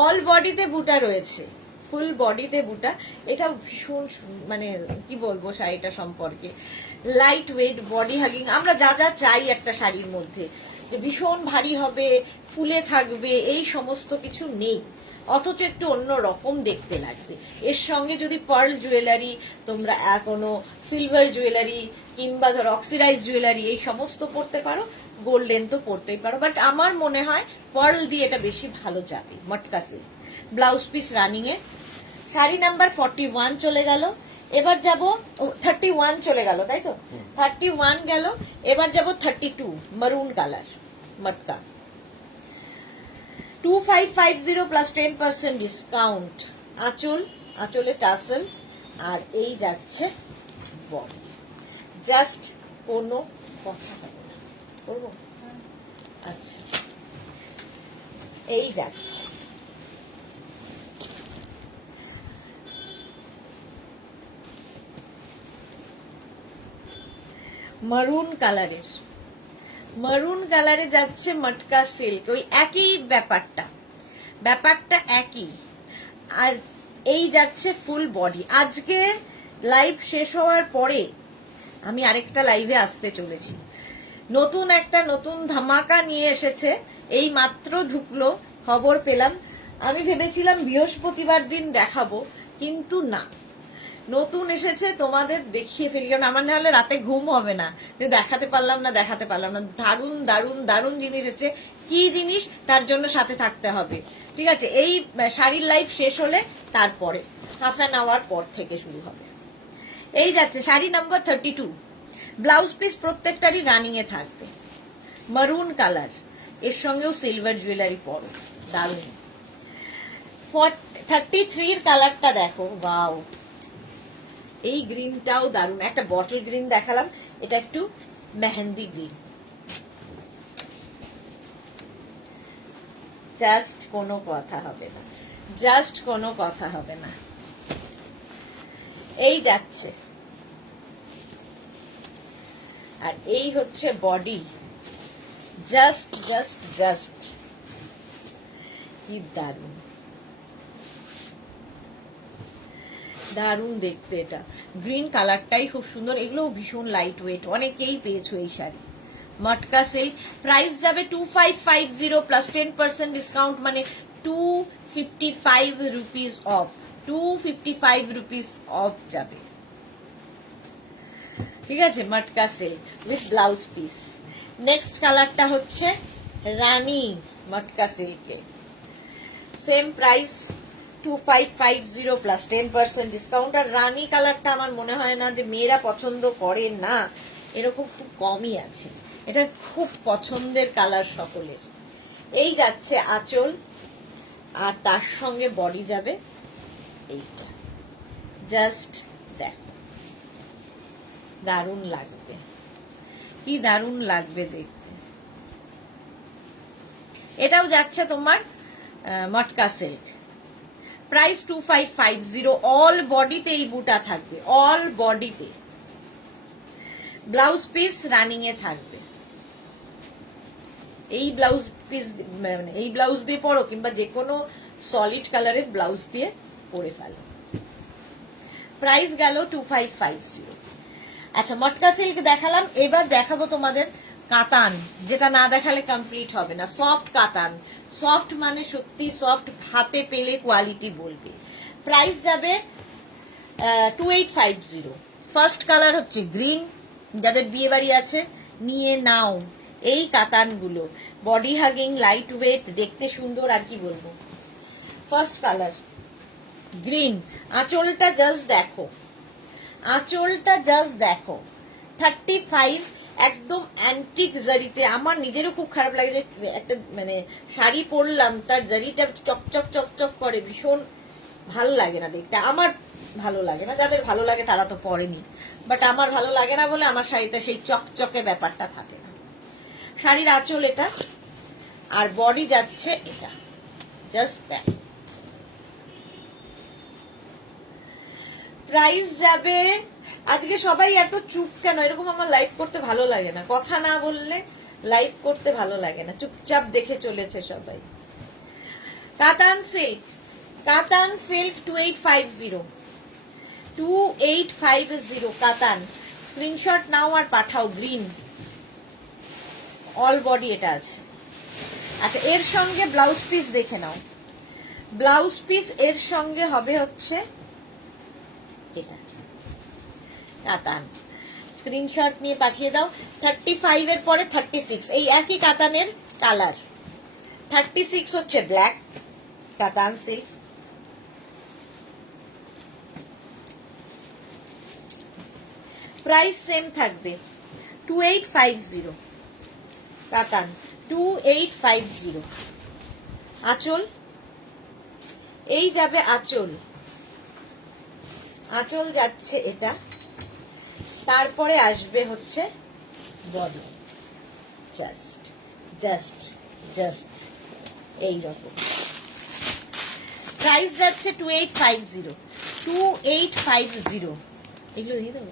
অল বডিতে বুটা রয়েছে, ফুল বডিতে বুটা। এটা ভীষণ মানে কি বলবো শাড়িটা সম্পর্কে, লাইট ওয়েট, বডি হাগিং, আমরা যা যা চাই একটা শাড়ির মধ্যে, যে ভীষণ ভারী হবে, ফুলে থাকবে, এই সমস্ত কিছু নেই, অথচ একটু অন্য রকম দেখতে লাগবে। এর সঙ্গে যদি পার্ল জুয়েলারি, তোমরা কোনো সিলভার জুয়েলারি কিংবা ধর অক্সিডাইজ জুয়েলারি এই সমস্ত পরতে পারো, গোল্ডেন তো পরতেই পারো, বাট আমার মনে হয় পার্ল দিয়ে এটা বেশি ভালো যাবে। মটকা সিল্ক, ব্লাউজ পিস রানিং এ। শাড়ি নাম্বার 41 চলে গেল। এবার যাব 31 চলে গেল, তাই তো? 31 গেল। এবার যাব 32 মারুন কালার মটকা, 2550 প্লাস 10% ডিসকাউন্ট। আঁচল, আঁচলে টাসেল, আর এই যাচ্ছে বডি। জাস্ট কোনো কথা হবে না, করবো? আচ্ছা এই যাচ্ছে মারুন কালারের, মারুন কালারে যাচ্ছে মটকা সিল্ক, ওই একই ব্যাপারটা একই। আর এই যাচ্ছে ফুল বডি। আজকে লাইভ শেষ হওয়ার পরে আমি আরেকটা লাইভে আসতে চলেছি, নতুন ধামাকা নিয়ে এসেছে, এই মাত্র ঢুকলো, খবর পেলাম। আমি ভেবেছিলাম বৃহস্পতিবার দিন দেখাবো, কিন্তু না, নতুন এসেছে, তোমাদের দেখিয়ে ফেলি, কারণ আমার নাহলে রাতে ঘুম হবে না, দেখাতে পারলাম না। দারুণ দারুণ দারুণ জিনিস এসেছে। কি জিনিস তার জন্য সাথে থাকতে হবে, ঠিক আছে? এই শাড়ির লাইভ শেষ হলে তারপরে হাফ অ্যান আওয়ার পর থেকে শুরু হবে। এই যাচ্ছে শাড়ি নাম্বার 32, ব্লাউজ পিস প্রত্যেকটারই রানিং এ থাকবে, মারুন কালার, এর সঙ্গেও সিলভার জুয়েলারি পরো, দারুণ। 33 কালারটা দেখো, ওয়াও, এই গ্রিনটাও দারুণ, একটা বটল গ্রিন দেখালাম, এটা একটু মেহেন্দি গ্রিন, জাস্ট কোনো কথা হবে না, এই যাচ্ছে। আর এই হচ্ছে বডি, জাস্ট কি দারুণ দেখতে। এটা গ্রিন কালারটাই খুব সুন্দর, এগুলো ভীষণ লাইট ওয়েট, অনেকেই পেয়েছো এই শাড়ি। মটকা সিল্ক, প্রাইস যাবে 2550 প্লাস 10% ডিসকাউন্ট, মানে 255 রুপিস অফ, 255 রুপিস অফ যাবে, ঠিক আছে? Matka silk with blouse piece. Next কালারটা হচ্ছে রানী মটকা সিল্কে, সেম প্রাইস 2550 প্লাস 10% ডিসকাউন্ট। আর রানী কালারটা আমার মনে হয় না যে মেয়েরা পছন্দ করে না, এরকম খুব কমই আছে, এটা খুব পছন্দের কালার সকলের। এই যাচ্ছে আঁচল, আর তার সঙ্গে বডি যাবে এইটা, জাস্ট দেখো, দারুণ লাগবে, কি দারুণ লাগবে দেখতে। এটাও যাচ্ছে তোমার মটকা সিল্ক, প্রাইস 2550, অল বডিতে এই বুটা থাকবে, অল বডিতে, ব্লাউজ পিস রানিং এ থাকবে। এই ব্লাউজ পিস, মানে এই ব্লাউজ দিয়ে পরো, কিংবা যে কোনো সলিড কালারের ব্লাউজ দিয়ে পরে ফেলো। প্রাইস গেল 2550। আচ্ছা, মটকা সিল্ক দেখালাম, এবার দেখাবো তোমাদের কাতান, যেটা না দেখালে কমপ্লিট হবে না। সফট কাতান, সফট মানে সত্যি সফট, হাতে পেলে কোয়ালিটি বলবে। প্রাইস যাবে 2850। ফার্স্ট কালার হচ্ছে গ্রিন, যাদের বিয়ে বাড়ি আছে নিয়ে নাও এই কাতানগুলো, বডি হাগিং, লাইট ওয়েট, দেখতে সুন্দর, আর কি বলবো। ফার্স্ট কালার গ্রিন, আঁচলটা জাস্ট দেখো, 35, একদম অ্যান্টিক জারিতে। আমার নিজেরও খুব খারাপ লাগে যে একটা মানে শাড়ি পরলাম, তার জারিটা চকচক করে, ভীষণ ভালো লাগে না দেখতে, আমার ভালো লাগে না, যাদের ভালো লাগে তারা তো পরেনি, বাট আমার ভালো লাগে না বলে আমার শাড়িতে সেই চকচকে ব্যাপারটা থাকে না। শাড়ির আঁচল এটা, আর বডি যাচ্ছে এটা, জাস্ট দ্যাট। প্রাইস যাবে, আজকে সবাই এত চুপ কেন? এরকম আমার লাইভ করতে ভালো লাগে না, কথা না বললে লাইভ করতে ভালো লাগে না, চুপচাপ দেখে চলেছে সবাই। কাতান সিল্ক 2850 কাতান, স্ক্রিনশট নাও আর পাঠাও। গ্রিন, অল বডি এটা আছে। আচ্ছা, এর সঙ্গে ব্লাউজ পিস দেখে নাও, ব্লাউজ পিস এর সঙ্গে হবে হচ্ছে এটা কাতান, স্ক্রিনশট নিয়ে পাঠিয়ে দাও। 35 এর পরে 36, এই একই কাতানের কালার। 36 হচ্ছে ব্ল্যাক কাতান সিল্ক, প্রাইস সেম থাকবে 2850 কাতান, 2850। আঁচল, এই যাবে আঁচল, আঁচল যাচ্ছে এটা, তারপরে আসবে হচ্ছে বডি, জাস্ট এইরকম। প্রাইস যাচ্ছে 2850। এগুলো দিয়ে দেবো,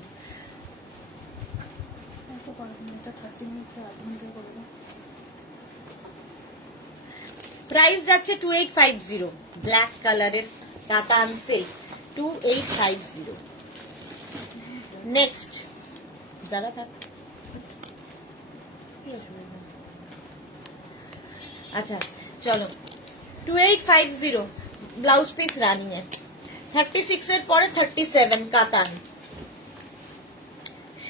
প্রাইস যাচ্ছে 2850, ব্ল্যাক কালারের কাতান সিল্ক 2850। নেক্সট যারা থাক। আচ্ছা চলো, 2850 ব্লাউজ পিস রানিং এ, 36 এর পরে 37 কাতান।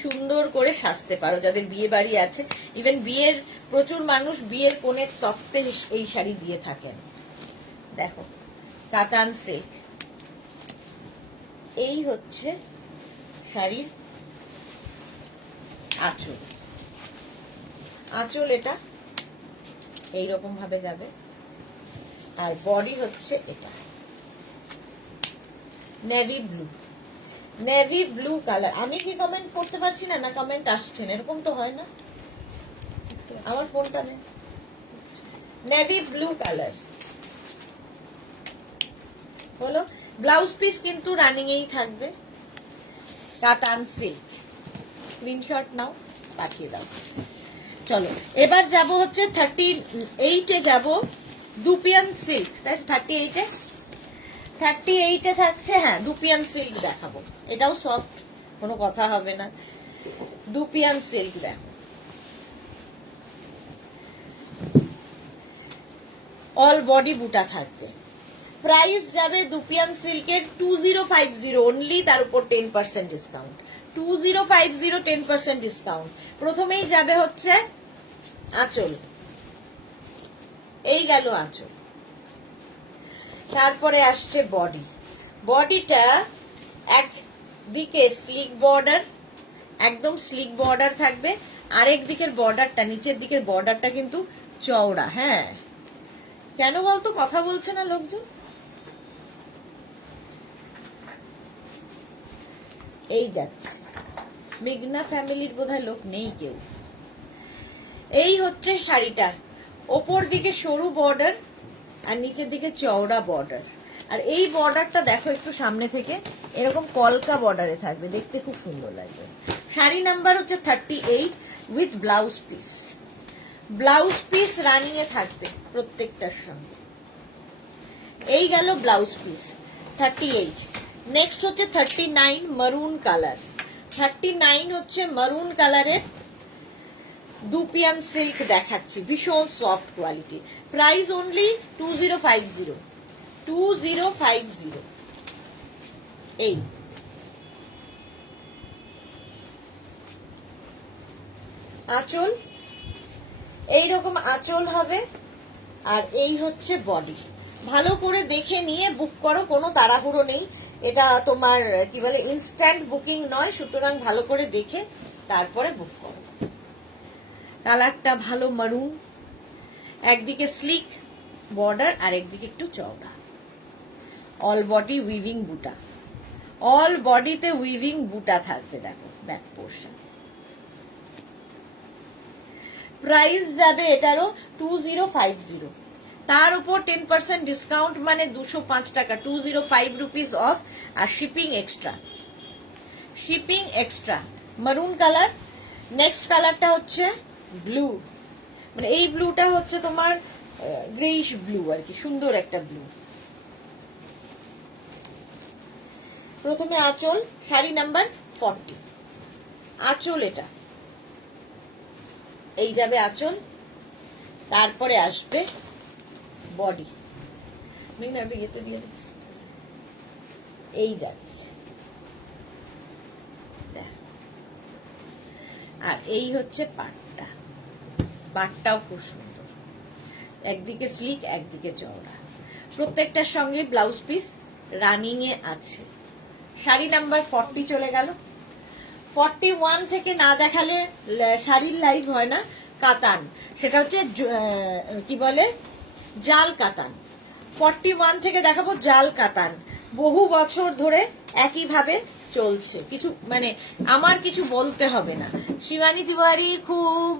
সুন্দর করে সাজতে পারো যাদের বিয়ে বাড়ি আছে। ইভেন বিয়ের প্রচুর মানুষ বিয়ের কোণের তত্ত্বে এই শাড়ি দিয়ে থাকেন। দেখো কাতান সিল্ক, এই হচ্ছে শাড়ির আঁচল। আঁচল এটা এইরকম ভাবে যাবে, আর বডি হচ্ছে এটা navy blue. Navy blue colour. আমি কি কমেন্ট করতে পারছি না, না কমেন্ট আসছে না? এরকম তো হয় না, আমার ফোনটা নেই। নেভি ব্লু কালার হলো। ব্লাউজ পিস কিন্তু রানিং এই থাকবে, কাতান সিল্ক। স্ক্রিনশট নাও, পাঠিয়ে দাও। চলো এবার যাব হচ্ছে 38-এ যাব, দুপিয়ান সিল্ক। তাই 38-এ থাকছে, হ্যাঁ দুপিয়ান সিল্ক দেখাবো। এটাও সফট, কোনো কথা হবে না। দুপিয়ান সিল্ক দেখো, অল বডি বুটা থাকবে। প্রাইস যাবে দুপিয়ান সিল্কের 2050 অনলি, তার উপর 10% ডিসকাউন্ট। 2050 10% ডিসকাউন্ট। প্রথমেই যাবে হচ্ছে আঁচল, এই গেল আঁচল। তারপরে আসছে বডি। বডিটা একদিকে স্লিক বর্ডার, একদম স্লিক বর্ডার থাকবে, আরেক দিকের বর্ডারটা, নিচের দিকের বর্ডারটা কিন্তু চওড়া। হ্যাঁ কেন বলতো কথা বলছে না লোকজন? এই যাচ্ছে, মেঘনা ফ্যামিলির বোধহয় লোক নেই কেউ। এই হচ্ছে শাড়িটা, ওপর দিকে সরু বর্ডার আর নিচের দিকে চওড়া বর্ডার। আর এই বর্ডারটা দেখো একটু সামনে থেকে, এরকম কলকা বর্ডারে থাকবে, দেখতে খুব সুন্দর লাগবে। শাড়ি নাম্বার হচ্ছে 38 with blouse piece. Blouse piece running এ থাকবে প্রত্যেকটার সঙ্গে। এই গেল ব্লাউজ পিস 38। নেক্সট হচ্ছে 39 মারুন কালার। 39 হচ্ছে মারুন কালারের দুপিয়ান সিল্ক দেখাচ্ছি, ভীষণ সফট কোয়ালিটি। Price only 2050। 2050। এই আঁচল, এইরকম আঁচল হবে, আর এই হচ্ছে বডি। ভালো করে দেখে নিয়ে বুক করো, কোনো তাড়াহুড়ো নেই। এটা তোমার কি বলে ইনস্ট্যান্ট বুকিং নয়, সুতরাং ভালো করে দেখে তারপরে বুক করো। কালারটা ভালো মারুন, একদিকে স্লিক বর্ডার আর একদিকে একটু চওড়া। অল বডি উইভিং বুটা, অল বডিতে উইভিং বুটা থাকবে। দেখো ব্যাক পোর্শন। প্রাইস যাবে এটারও 2050, তার উপর 10% ডিসকাউন্ট, মানে 205 টাকা, 205 রুপিস অফ, আর shipping extra. Shipping extra. Maroon colour. Next কালারটা হচ্ছে ব্লু, মানে এই ব্লুটা হচ্ছে তোমার গ্রেইশ ব্লু আর কি, সুন্দর একটা ব্লু। প্রথমে আঁচল, শাড়ি নাম্বার 40। আঁচল এটা, এই যাবে আঁচল, তারপরে আসবে বডি। এই যাচ্ছে, আর এই হচ্ছে পাটটা। পাটটাও খুব সুন্দর, একদিকে স্লিক একদিকে চওড়া। প্রত্যেকটার সঙ্গে ব্লাউজ পিস রানিং এ আছে। শাড়ি নাম্বার 40 চলে গেল। 41 থেকে না দেখালে শাড়ির লাইভ হয় না। কাতান, সেটা হচ্ছে কি বলে জাল কাতান। 41 থেকে দেখাবো জাল কাতান। বহু বছর ধরে একইভাবে চলছে, কিছু মানে আমার কিছু বলতে হবে না। শিবানী তিওয়ারি খুব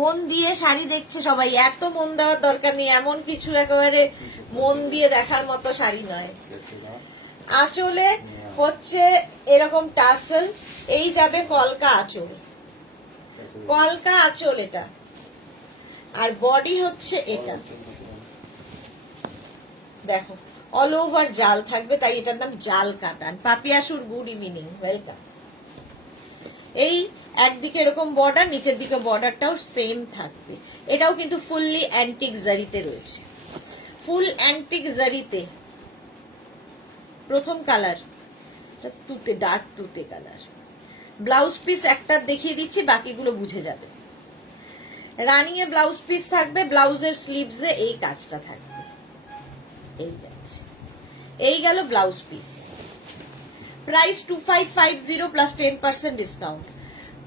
মন দিয়ে শাড়ি দেখছে সবাই, এত মন দেওয়ার দরকার নেই, এমন কিছু একেবারে মন দিয়ে দেখার মতো শাড়ি নয়। আঁচলে হচ্ছে এরকম টাসেল, এই যাবে কলকা আঁচল, কলকা আঁচল এটা, আর বডি হচ্ছে এটা। দেখো অল ওভার জাল থাকবে, তাই এটার নাম জাল কাতান। পাপিয়াসুর গুড ইভিনিং, ওয়েলকাম। এই একদিকে এরকম বর্ডার, নিচের দিকে বর্ডারটাও সেম থাকবে। এটাও কিন্তু ফুললি অ্যান্টিক জারিতে রয়েছে, ফুল অ্যান্টিক জারিতে। প্রথম কালার তুতে, ডার্ক তুতে কালার। ব্লাউজ পিস একটা দেখিয়ে দিচ্ছি, বাকিগুলো বুঝে যাবে। রানিং এ ব্লাউজ পিস থাকবে, ব্লাউজের স্লিভসে এই কাজটা থাকবে, এই যাচ্ছে। এই গেল blouse piece. Price 2550 plus 10% discount.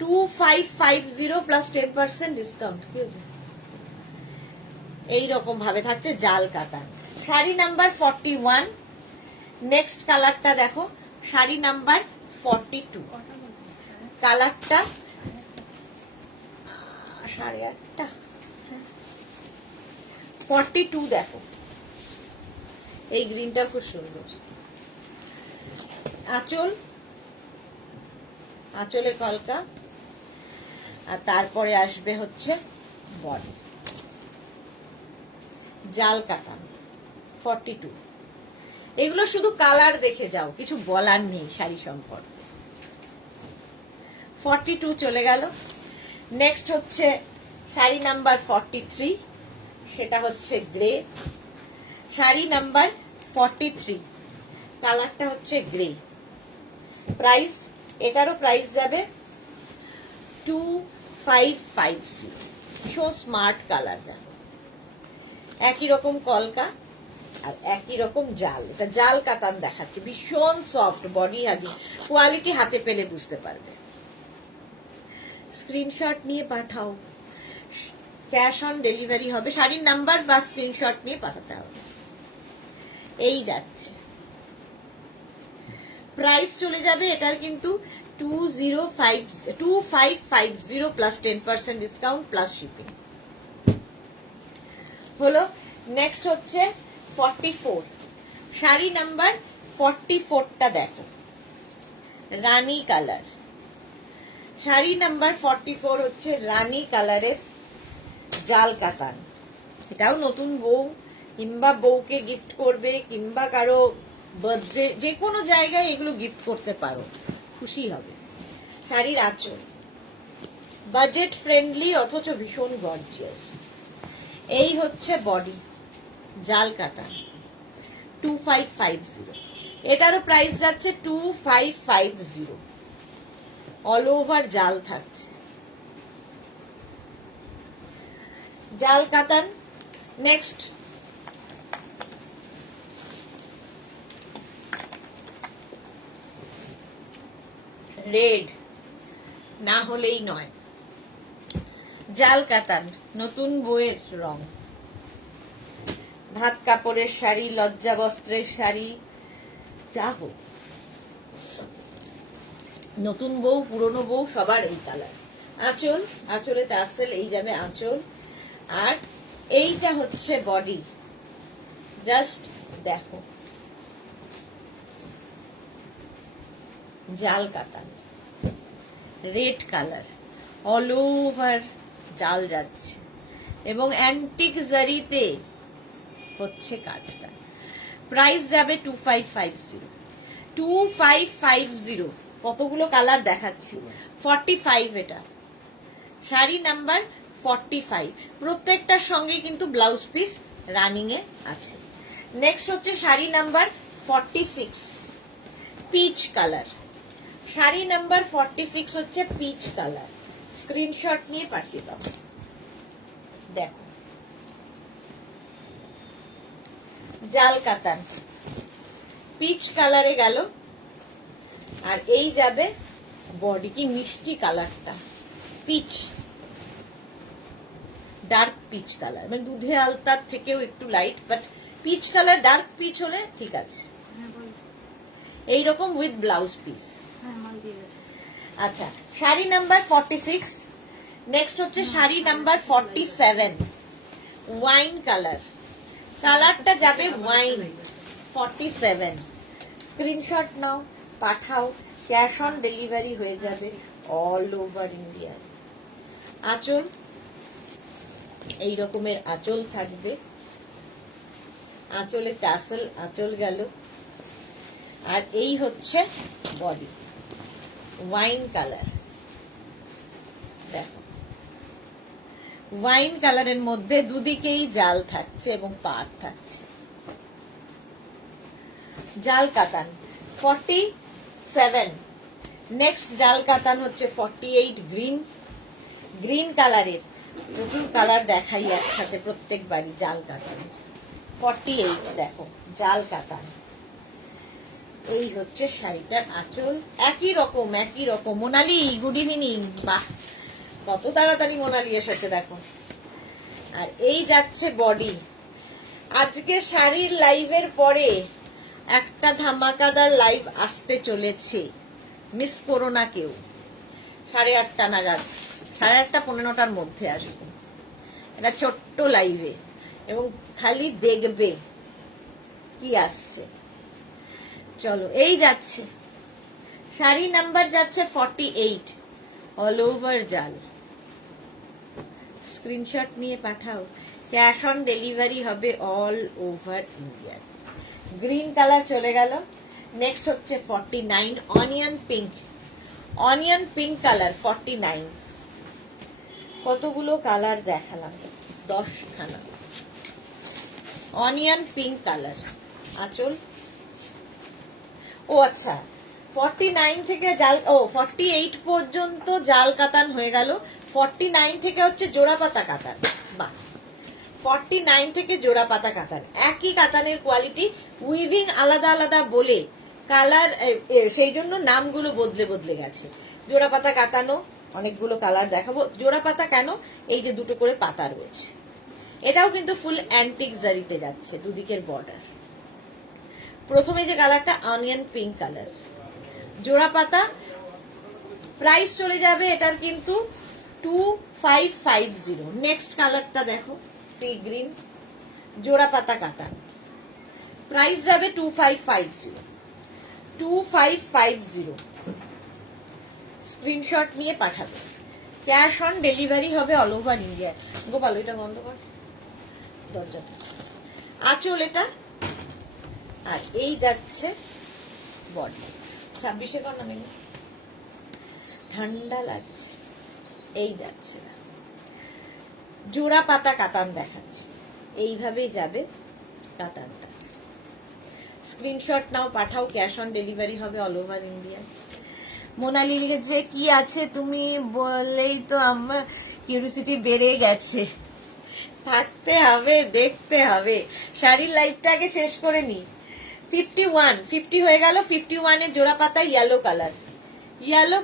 2550 plus 10% discount. কি হয়েছে? এইরকম ভাবে থাকছে জাল কাতান। শাড়ি নাম্বার 41। নেক্সট কালারটা দেখো, শাড়ি নাম্বার 42। কালারটা 8:30। 42 দেখো, এই গ্রিনটা খুব সুন্দর। আঁচল, আঁচলে কলকা, আর তারপরে আসবে হচ্ছে বডি। জাল কাতান 42। এগুলো শুধু কালার দেখে যাও, কিছু বলার নেই শাড়ি সম্পর্কে। 42 চলে গেল। নেক্সট হচ্ছে শাড়ি নাম্বার 43, সেটা হচ্ছে গ্রে। শাড়ি নাম্বার 43, কালারটা হচ্ছে গ্রে। প্রাইস, এটারও প্রাইস যাবে 2550। ভীষণ স্মার্ট কালার দেখো, একই রকম কলকা আর একই রকম জাল। এটা জাল কাতান দেখাচ্ছে, ভীষণ সফট, বডি হাগি, কোয়ালিটি হাতে পেলে বুঝতে পারবে। স্ক্রিনশট নিয়ে পাঠাও, ক্যাশ অন ডেলিভারি হবে। শাড়ির নাম্বার বা স্ক্রিনশট নিয়ে পাঠাতে হবে। এই যাচ্ছে, প্রাইস চলে যাবে এটার কিন্তু 2550 প্লাস 10% ডিসকাউন্ট প্লাস শিপিং হলো। নেক্সট হচ্ছে 44। শাড়ি নাম্বার 44টা দেখো, রানী কালার। শাড়ি নাম্বার 44 হচ্ছে রানী কালারের জাল কাতান। এটাও নতুন বউ কিংবা বউকে গিফট করবে, কিংবা কারো বার্থডে, যে কোনো জায়গায় এগুলো গিফট করতে পারো, খুশি হবে। শাড়ির আঁচল বাজেট ফ্রেন্ডলি অথচ ভীষণ গর্জিয়াস। এই হচ্ছে বডি, জাল কাতান 2550। এটারও প্রাইস যাচ্ছে 2550। অল ওভার জাল থাকছে, জাল কাতান। নেক্সট রেড, না হলেই নয়, জাল কাতান, নতুন বইয়ের রং। ভাত কাপড়ের শাড়ি, লজ্জা বস্ত্রের শাড়ি, যা হোক, নতুন বউ পুরনো বউ সবার এই কালার। আঁচল, আঁচলে টাসেল, এই যাবে আঁচল। আর এইটা হচ্ছে বডি, জাস্ট দেখো, জাল কাতান, রেড কালার, অল ওভার জাল যাচ্ছে এবং অ্যান্টিক জারিতে হচ্ছে কাজটা। প্রাইস যাবে 2550। 2550। কতগুলো কালার দেখাচ্ছি, 45 এটা। শাড়ি নাম্বার 45, প্রত্যেকটার সঙ্গে কিন্তু ব্লাউজ পিস রানিং এ আছে। নেক্সট হচ্ছে sari number 46, peach colour. Sari number 46 হচ্ছে পিচ কালার। স্ক্রিনশট নিয়ে পাঠিয়ে দাও। দেখো, জাল কাতান পিচ কালারে গেল। আর এই যাবে বডি, কি মিষ্টি কালারটা, পিচ, ডার্ক পিচ কালার, মানে দুধে আলতার থেকেও একটু light, but peach colour, dark peach হলে ঠিক আছে। এইরকম উইথ ব্লাউজ পিস। আচ্ছা, শাড়ি নাম্বার 46। নেক্সট হচ্ছে শাড়ি নাম্বার 47, ওয়াইন কালার। কালারটা যাবে ওয়াইন। 47, স্ক্রিনশট নাও, পাঠাও, ক্যাশ অন ডেলিভারি হয়ে যাবে অল ওভার ইন্ডিয়া। আঁচল, এই রকমের আঁচল থাকবে, আঁচলে টাসেল, আঁচল গেল। আর এই হচ্ছে বডি, ওয়াইন কালার। দেখো ওয়াইন কালারের মধ্যে দুদিকেই জাল থাকছে এবং পার থাকছে। জাল কাতান 47। নেক্সট জাল কাতান হচ্ছে 48 গ্রিন। গ্রিন কালারের প্রচুর কালার দেখাই একসাথে প্রত্যেকবারই। জাল কাতান 48 দেখো জাল কাতান। এই হচ্ছে শাড়িটার আঁচল। একই রকম। Monali good evening. বাহ, কত তাড়াতাড়ি মোনালি এসেছে দেখো। আর এই যাচ্ছে বডি। আজকে শাড়ির লাইভের পরে একটা ধামাকাদার লাইভ আসতে চলেছে, মিস করো না কেউ। 8:30 নাগাদ, 8:30 15টার মধ্যে আসবে এটা ছোট্ট লাইভে, এবং খালি দেখবে কি আসছে। চলো, এই যাচ্ছে শাড়ি নাম্বার যাচ্ছে 48, অল ওভার জাল। স্ক্রিনশট নিয়ে পাঠাও, ক্যাশ অন ডেলিভারি হবে all over India. Green colour চলে গেল। নেক্সট হচ্ছে 49 onion pink. Onion pink colour 49। কতগুলো কালার দেখালাম, 10খানা। অনিয়ন পিঙ্ক কালার আঁচল। ও আচ্ছা, 49 থেকে জাল, 48 পর্যন্ত জাল কাতান হয়ে গেল। 49 থেকে হচ্ছে জোড়া পাতা কাতান। বাহ, 49 থেকে জোড়া পাতা কাতান। একই কাতানের কোয়ালিটি, উইভিং আলাদা আলাদা বলে কালার, সেই জন্য নামগুলো বদলে গেছে। জোড়া পাতা কাতানো অনেকগুলো কালার দেখাবো। জোড়া পাতা কেন, এই যে দুটো করে পাতা রয়েছে। এটাও কিন্তু ফুল অ্যান্টিক জারিতে যাচ্ছে, দুদিকের বর্ডার। প্রথমে যে কালারটা অনিয়ন পিঙ্ক কালার, জোড়া পাতা। প্রাইস চলে যাবে এটার কিন্তু 2550। নেক্সট কালারটা দেখো, সি গ্রিন, জোড়া পাতা কাতান। প্রাইস যাবে 2550। 2550। স্ক্রিনশট নিয়ে পাঠাবে। ক্যাশ অন ডেলিভারি হবে অল ওভার ইন্ডিয়া। গোপাল, এটা বন্ধ কর দরজাটা। আঁচল এটা। আর এই যাচ্ছে বডি। 26-এ কর না, ঠান্ডা লাগছে। এই যাচ্ছে জোড়া পাতা কাতান দেখাচ্ছে। এইভাবেই যাবে কাতানটা। স্ক্রিনশট নাও, পাঠাও, ক্যাশ অন ডেলিভারি হবে অল ওভার ইন্ডিয়া। মোনালি লিখেছে কি আছে তুমি বলেই তো আমার কিউরিওসিটি বেড়ে গেছে। থাকতে হবে, দেখতে হবে। শাড়ির লাইফটা আগে শেষ করে নি। 50 হয়ে গেল। 51 এর জোড়া পাতা ইয়েলো কালার। ইয়েলো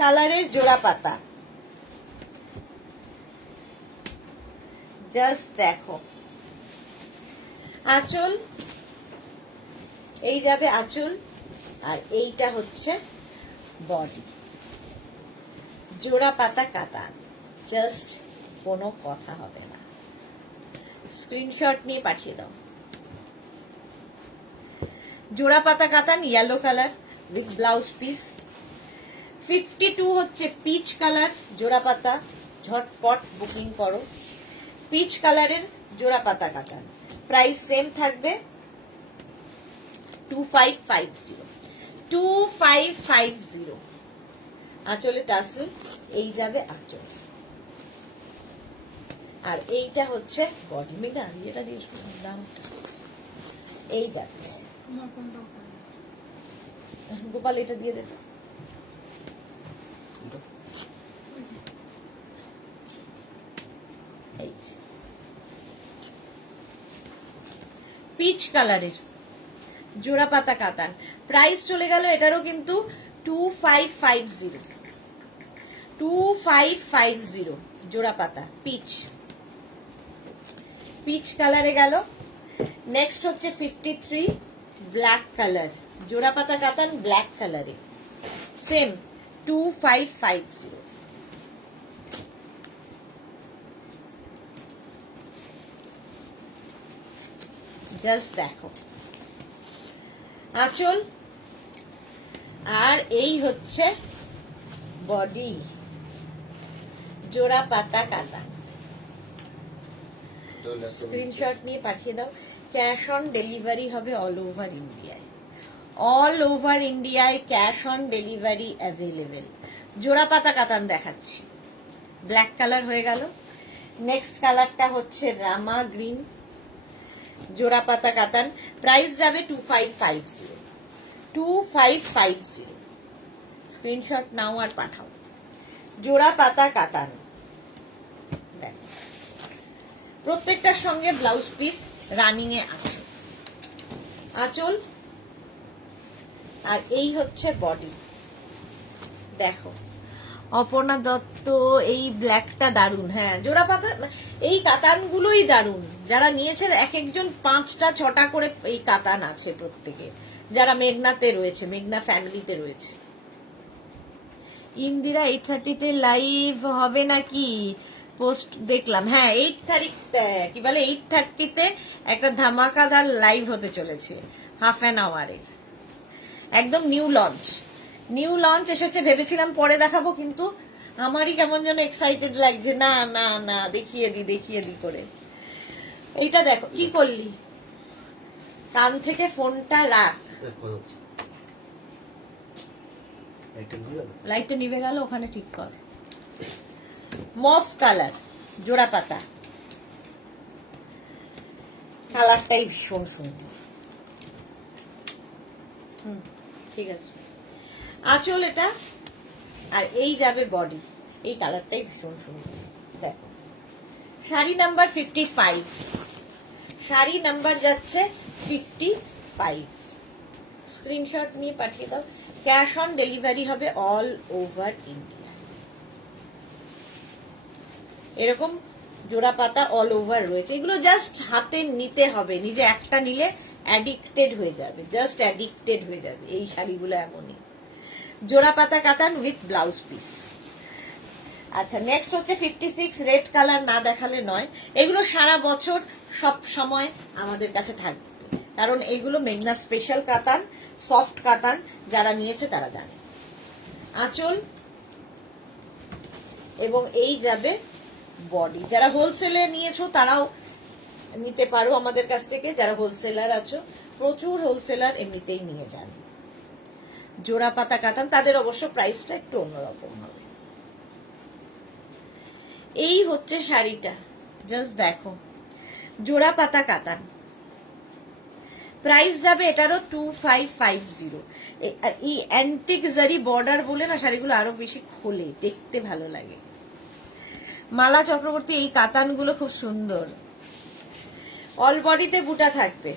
কালারের জোড়া পাতা। জাস্ট দেখো আঁচল। এই যাবে আঁচল, আর এইটা হচ্ছে বডি। জোড়া পাতা কাতান, জাস্ট কোনো কথা হবে না। স্ক্রিনশট নিয়ে পাঠিয়ে দাও। জোড়া পাতা কাতান yellow colour with blouse piece. 52 হচ্ছে পিচ কালার জোড়া পাতা। ঝটপট বুকিং করো। পিচ কালারের জোড়া পাতা কাতান। প্রাইস সেম থাকবে 2550। 2550। আঁচলে টাসেল, এই যাবে আঁচল। আর এইটা হচ্ছে বডি। মেঘা এটা দিয়ে দামটা এই যাচ্ছে। গোপাল, এটা দিয়ে দে। পিচ কালারের জোড়া পাতা কাতান। প্রাইস চলে গেল এটারও কিন্তু 2550। 2550 জোড়া পাতা পিচ। পিচ কালারে গেল। নেক্সট হচ্ছে 53 ব্ল্যাক কালার জোড়া পাতা কাতান, ব্ল্যাক কালারে সেম 2550। জাস্ট দেখো আঁচল। আর এই হচ্ছে বডি, জোড়া পাতা কাতান। স্ক্রিনশট নিয়ে পাঠিয়ে দাও। ক্যাশ অন ডেলিভারি হবে অল ওভার ইন্ডিয়ায়। অল ওভার ইন্ডিয়ায় ক্যাশ অন ডেলিভারি অ্যাভেলেবেল। জোড়া পাতা কাতান দেখাচ্ছি। ব্ল্যাক কালার হয়ে গেল। নেক্সট কালারটা হচ্ছে রামা গ্রিন, জোড়া পাতা কাতান। প্রাইস যাবে 2550, 2550। স্ক্রিনশট নাও আর পাঠাও। জোড়া পাতা কাতান, দেখো প্রত্যেকটার সঙ্গে ব্লাউজ পিস রানিং এ আছে। আঁচল আর এই হচ্ছে বডি। দেখো অপর্ণা দত্ত, এই ব্ল্যাকটা দারুন। হ্যাঁ, জোড়া পাতা এই কাতানগুলোই দারুন। যারা নিয়েছেন এক একজন 5টা 6টা করে এই কাতান আছে প্রত্যেকে, যারা মেঘনাতে রয়েছে, মেঘনা ফ্যামিলিতে রয়েছে। ইন্দিরা 8:30-তে লাইভ হবে নাকি? পোস্ট দেখলাম। হ্যাঁ, 8 তারিখ কি বলে 8:30-তে একটা ধামাকাদার লাইভ হতে চলেছে, হাফ অ্যান আওয়ারের। একদম নিউ লঞ্চ এসেছে। ভেবেছিলাম পরে দেখাবো, কিন্তু আমারই কেমন যেন এক্সাইটেড লাগছে। না না না, দেখিয়ে দি করে। এইটা দেখো, কি করলি? কান থেকে ফোনটা রাখ। লাইটটা নিভে গেল, ওখানে ঠিক কর। মফ কালার, জোড়া পাতা। কালারটাই ভীষণ সুন্দর। ঠিক আছে, আঁচল এটা, আর এই যাবে বডি। এই কালারটাই ভীষণ সুন্দর। দেখো শাড়ি নাম্বার 55, শাড়ি নাম্বার যাচ্ছে 55। স্ক্রিনশট নিয়ে পাঠিয়ে দাও। ক্যাশ অন ডেলিভারি হবে অল ওভার ইন্ডিয়া। এরকম জোড়া পাতা অল ওভার রয়েছে। এগুলো জাস্ট হাতে নিতে হবে, নিজে একটা নিলে অ্যাডিক্টেড হয়ে যাবে, জাস্ট অ্যাডিক্টেড হয়ে যাবে। এই শাড়িগুলো এমনই। জোড়া পাতা কাতান উইথ ব্লাউজ পিস। আচ্ছা, নেক্সট হচ্ছে 56 রেড কালার। না দেখালে নয়, এগুলো সারা বছর সব সময় আমাদের কাছে থাকবে, কারণ এগুলো মেঘনা স্পেশাল কাতান, সফট কাতান। যারা নিয়েছে তারা জানে। আঁচল এবং এই যাবে বডি। যারা হোলসেলে নিয়েছো তারাও নিতে পারো আমাদের কাছ থেকে। যারা হোলসেলার আছো, প্রচুর হোলসেলার এমনিতেই নিয়ে যান। জোড়া পাতা কাতান, তাদের অবশ্য প্রাইসটা একটু অন্যরকম হবে। এই হচ্ছে শাড়িটা, জাস্ট দেখো, জোড়া পাতা কাতান। প্রাইস যাবে এটারও 2550। আর এই অ্যান্টিক জারি বর্ডার বলে না, শাড়িগুলো আরো বেশি খোলে, দেখতে ভালো লাগে। মালা চক্রবর্তী, এই কাতানগুলো খুব সুন্দর। অল বডিতে বুটা থাকবে।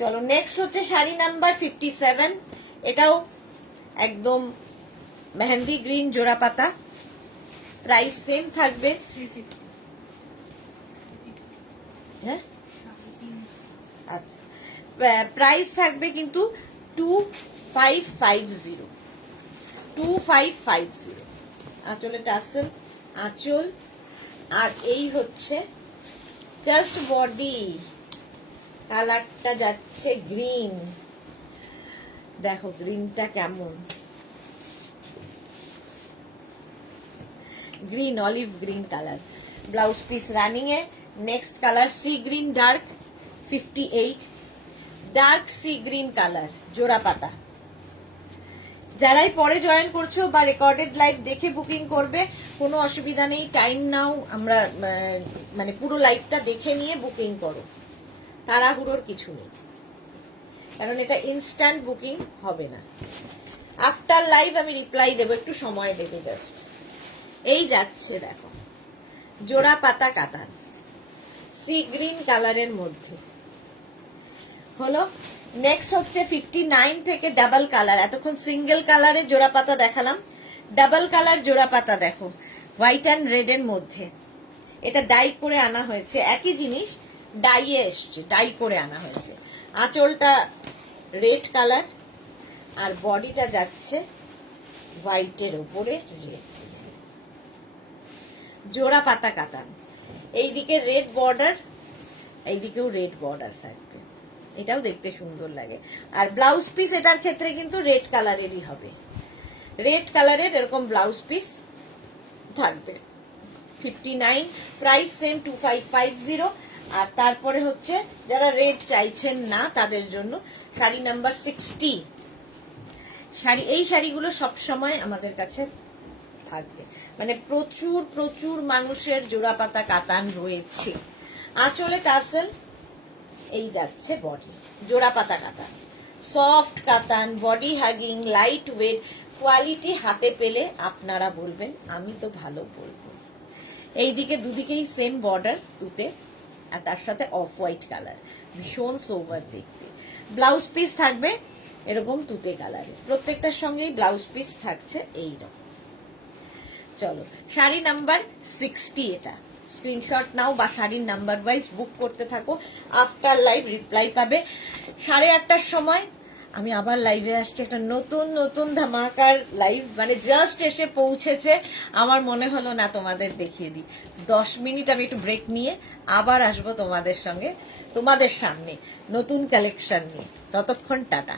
চলো, নেক্সট হচ্ছে শাড়ি নাম্বার 57। এটাও একদম মেহেন্দি গ্রিন, জোড়া পাতা। প্রাইস সেম থাকবে। হ্যাঁ, আচ্ছা, প্রাইস থাকবে কিন্তু 2550, 2550। আঁচলে টাসেল, আঁচল আর এই হচ্ছে জাস্ট বডি। কালারটা যাচ্ছে গ্রিন। দেখো গ্রিনটা কেমন, green, olive green colour. Blouse piece running এ। Next colour sea green dark, 58 dark sea green colour, জোড়া পাতা। যারাই পরে জয়েন করছো বা রেকর্ডেড লাইভ দেখে বুকিং করবে, কোনো অসুবিধা নেই, টাইম নাও। আমরা মানে পুরো লাইভটা দেখে নিয়ে বুকিং করো, তাড়াহুড়োর কিছু নেই, কারণ এটা ইনস্ট্যান্ট বুকিং হবে না। আফটার লাইভ আমি রিপ্লাই দেবো, একটু সময় দেবো জাস্ট। এই যাচ্ছে দেখো, জোড়া পাতা কাতান, সি গ্রিন কালারের মধ্যে হলো। নেক্সট হচ্ছে 59 থেকে ডাবল কালার। এতক্ষণ সিঙ্গেল কালারের জোড়া পাতা দেখালাম, ডাবল কালার জোড়া পাতা দেখো, হোয়াইট অ্যান্ড রেড এর মধ্যে। এটা ডাই করে আনা হয়েছে, একই জিনিস ডাইয়ে এসছে, ডাই করে আনা হয়েছে। আঁচলটা রেড কালার আর বডিটা যাচ্ছে হোয়াইটের ওপরে রেড। জোড়া পাতা কাতান, এইদিকে রেড বর্ডার, এইদিকেও রেড বর্ডার থাকবে। এটাও দেখতে সুন্দর লাগে। আর ব্লাউজ পিস এটার ক্ষেত্রে কিন্তু রেড কালারেরই হবে, রেড কালারের এরকম ব্লাউজ পিস থাকবে। 59, প্রাইস সেম 2550। আর তারপরে হচ্ছে যারা রেড চাইছেন না তাদের জন্য শাড়ি নাম্বার 60। শাড়ি, এই শাড়িগুলো সব সময় আমাদের কাছে থাকবে, মানে প্রচুর প্রচুর মানুষের জোড়াপাতা কাতান রয়েছে। আঁচলে টার্সেল, এই যাচ্ছে বডি, জোড়াপাতা কাতান, সফট কাতান, বডি হ্যাগিং, লাইট ওয়েট, কোয়ালিটি হাতে পেলে আপনারা বলবেন, আমি তো ভালো বলবো। এইদিকে দুদিকেই সেম বর্ডার তুতে, আর তার সাথে অফ হোয়াইট কালার, ভীষণ সোবার দেখতে। ব্লাউজ পিস থাকবে এরকম তুতে কালারের, প্রত্যেকটার সঙ্গেই ব্লাউজ পিস থাকছে এইরকম। চলো, শাড়ি নাম্বার 60 এটা, স্ক্রিনশট নাও বা শাড়ির নাম্বার ওয়াইজ বুক করতে থাকো। আফটার লাইভ রিপ্লাই পাবে 8:30টার সময়। আমি আবার লাইভে আসছি, একটা নতুন নতুন ধামাকার লাইভ, মানে জাস্ট এসে পৌঁছেছে, আমার মনে হলো না তোমাদের দেখিয়ে দিই। 10 মিনিট আমি একটু ব্রেক নিয়ে আবার আসবো তোমাদের সঙ্গে, তোমাদের সামনে নতুন কালেকশন নিয়ে। ততক্ষণ টাটা।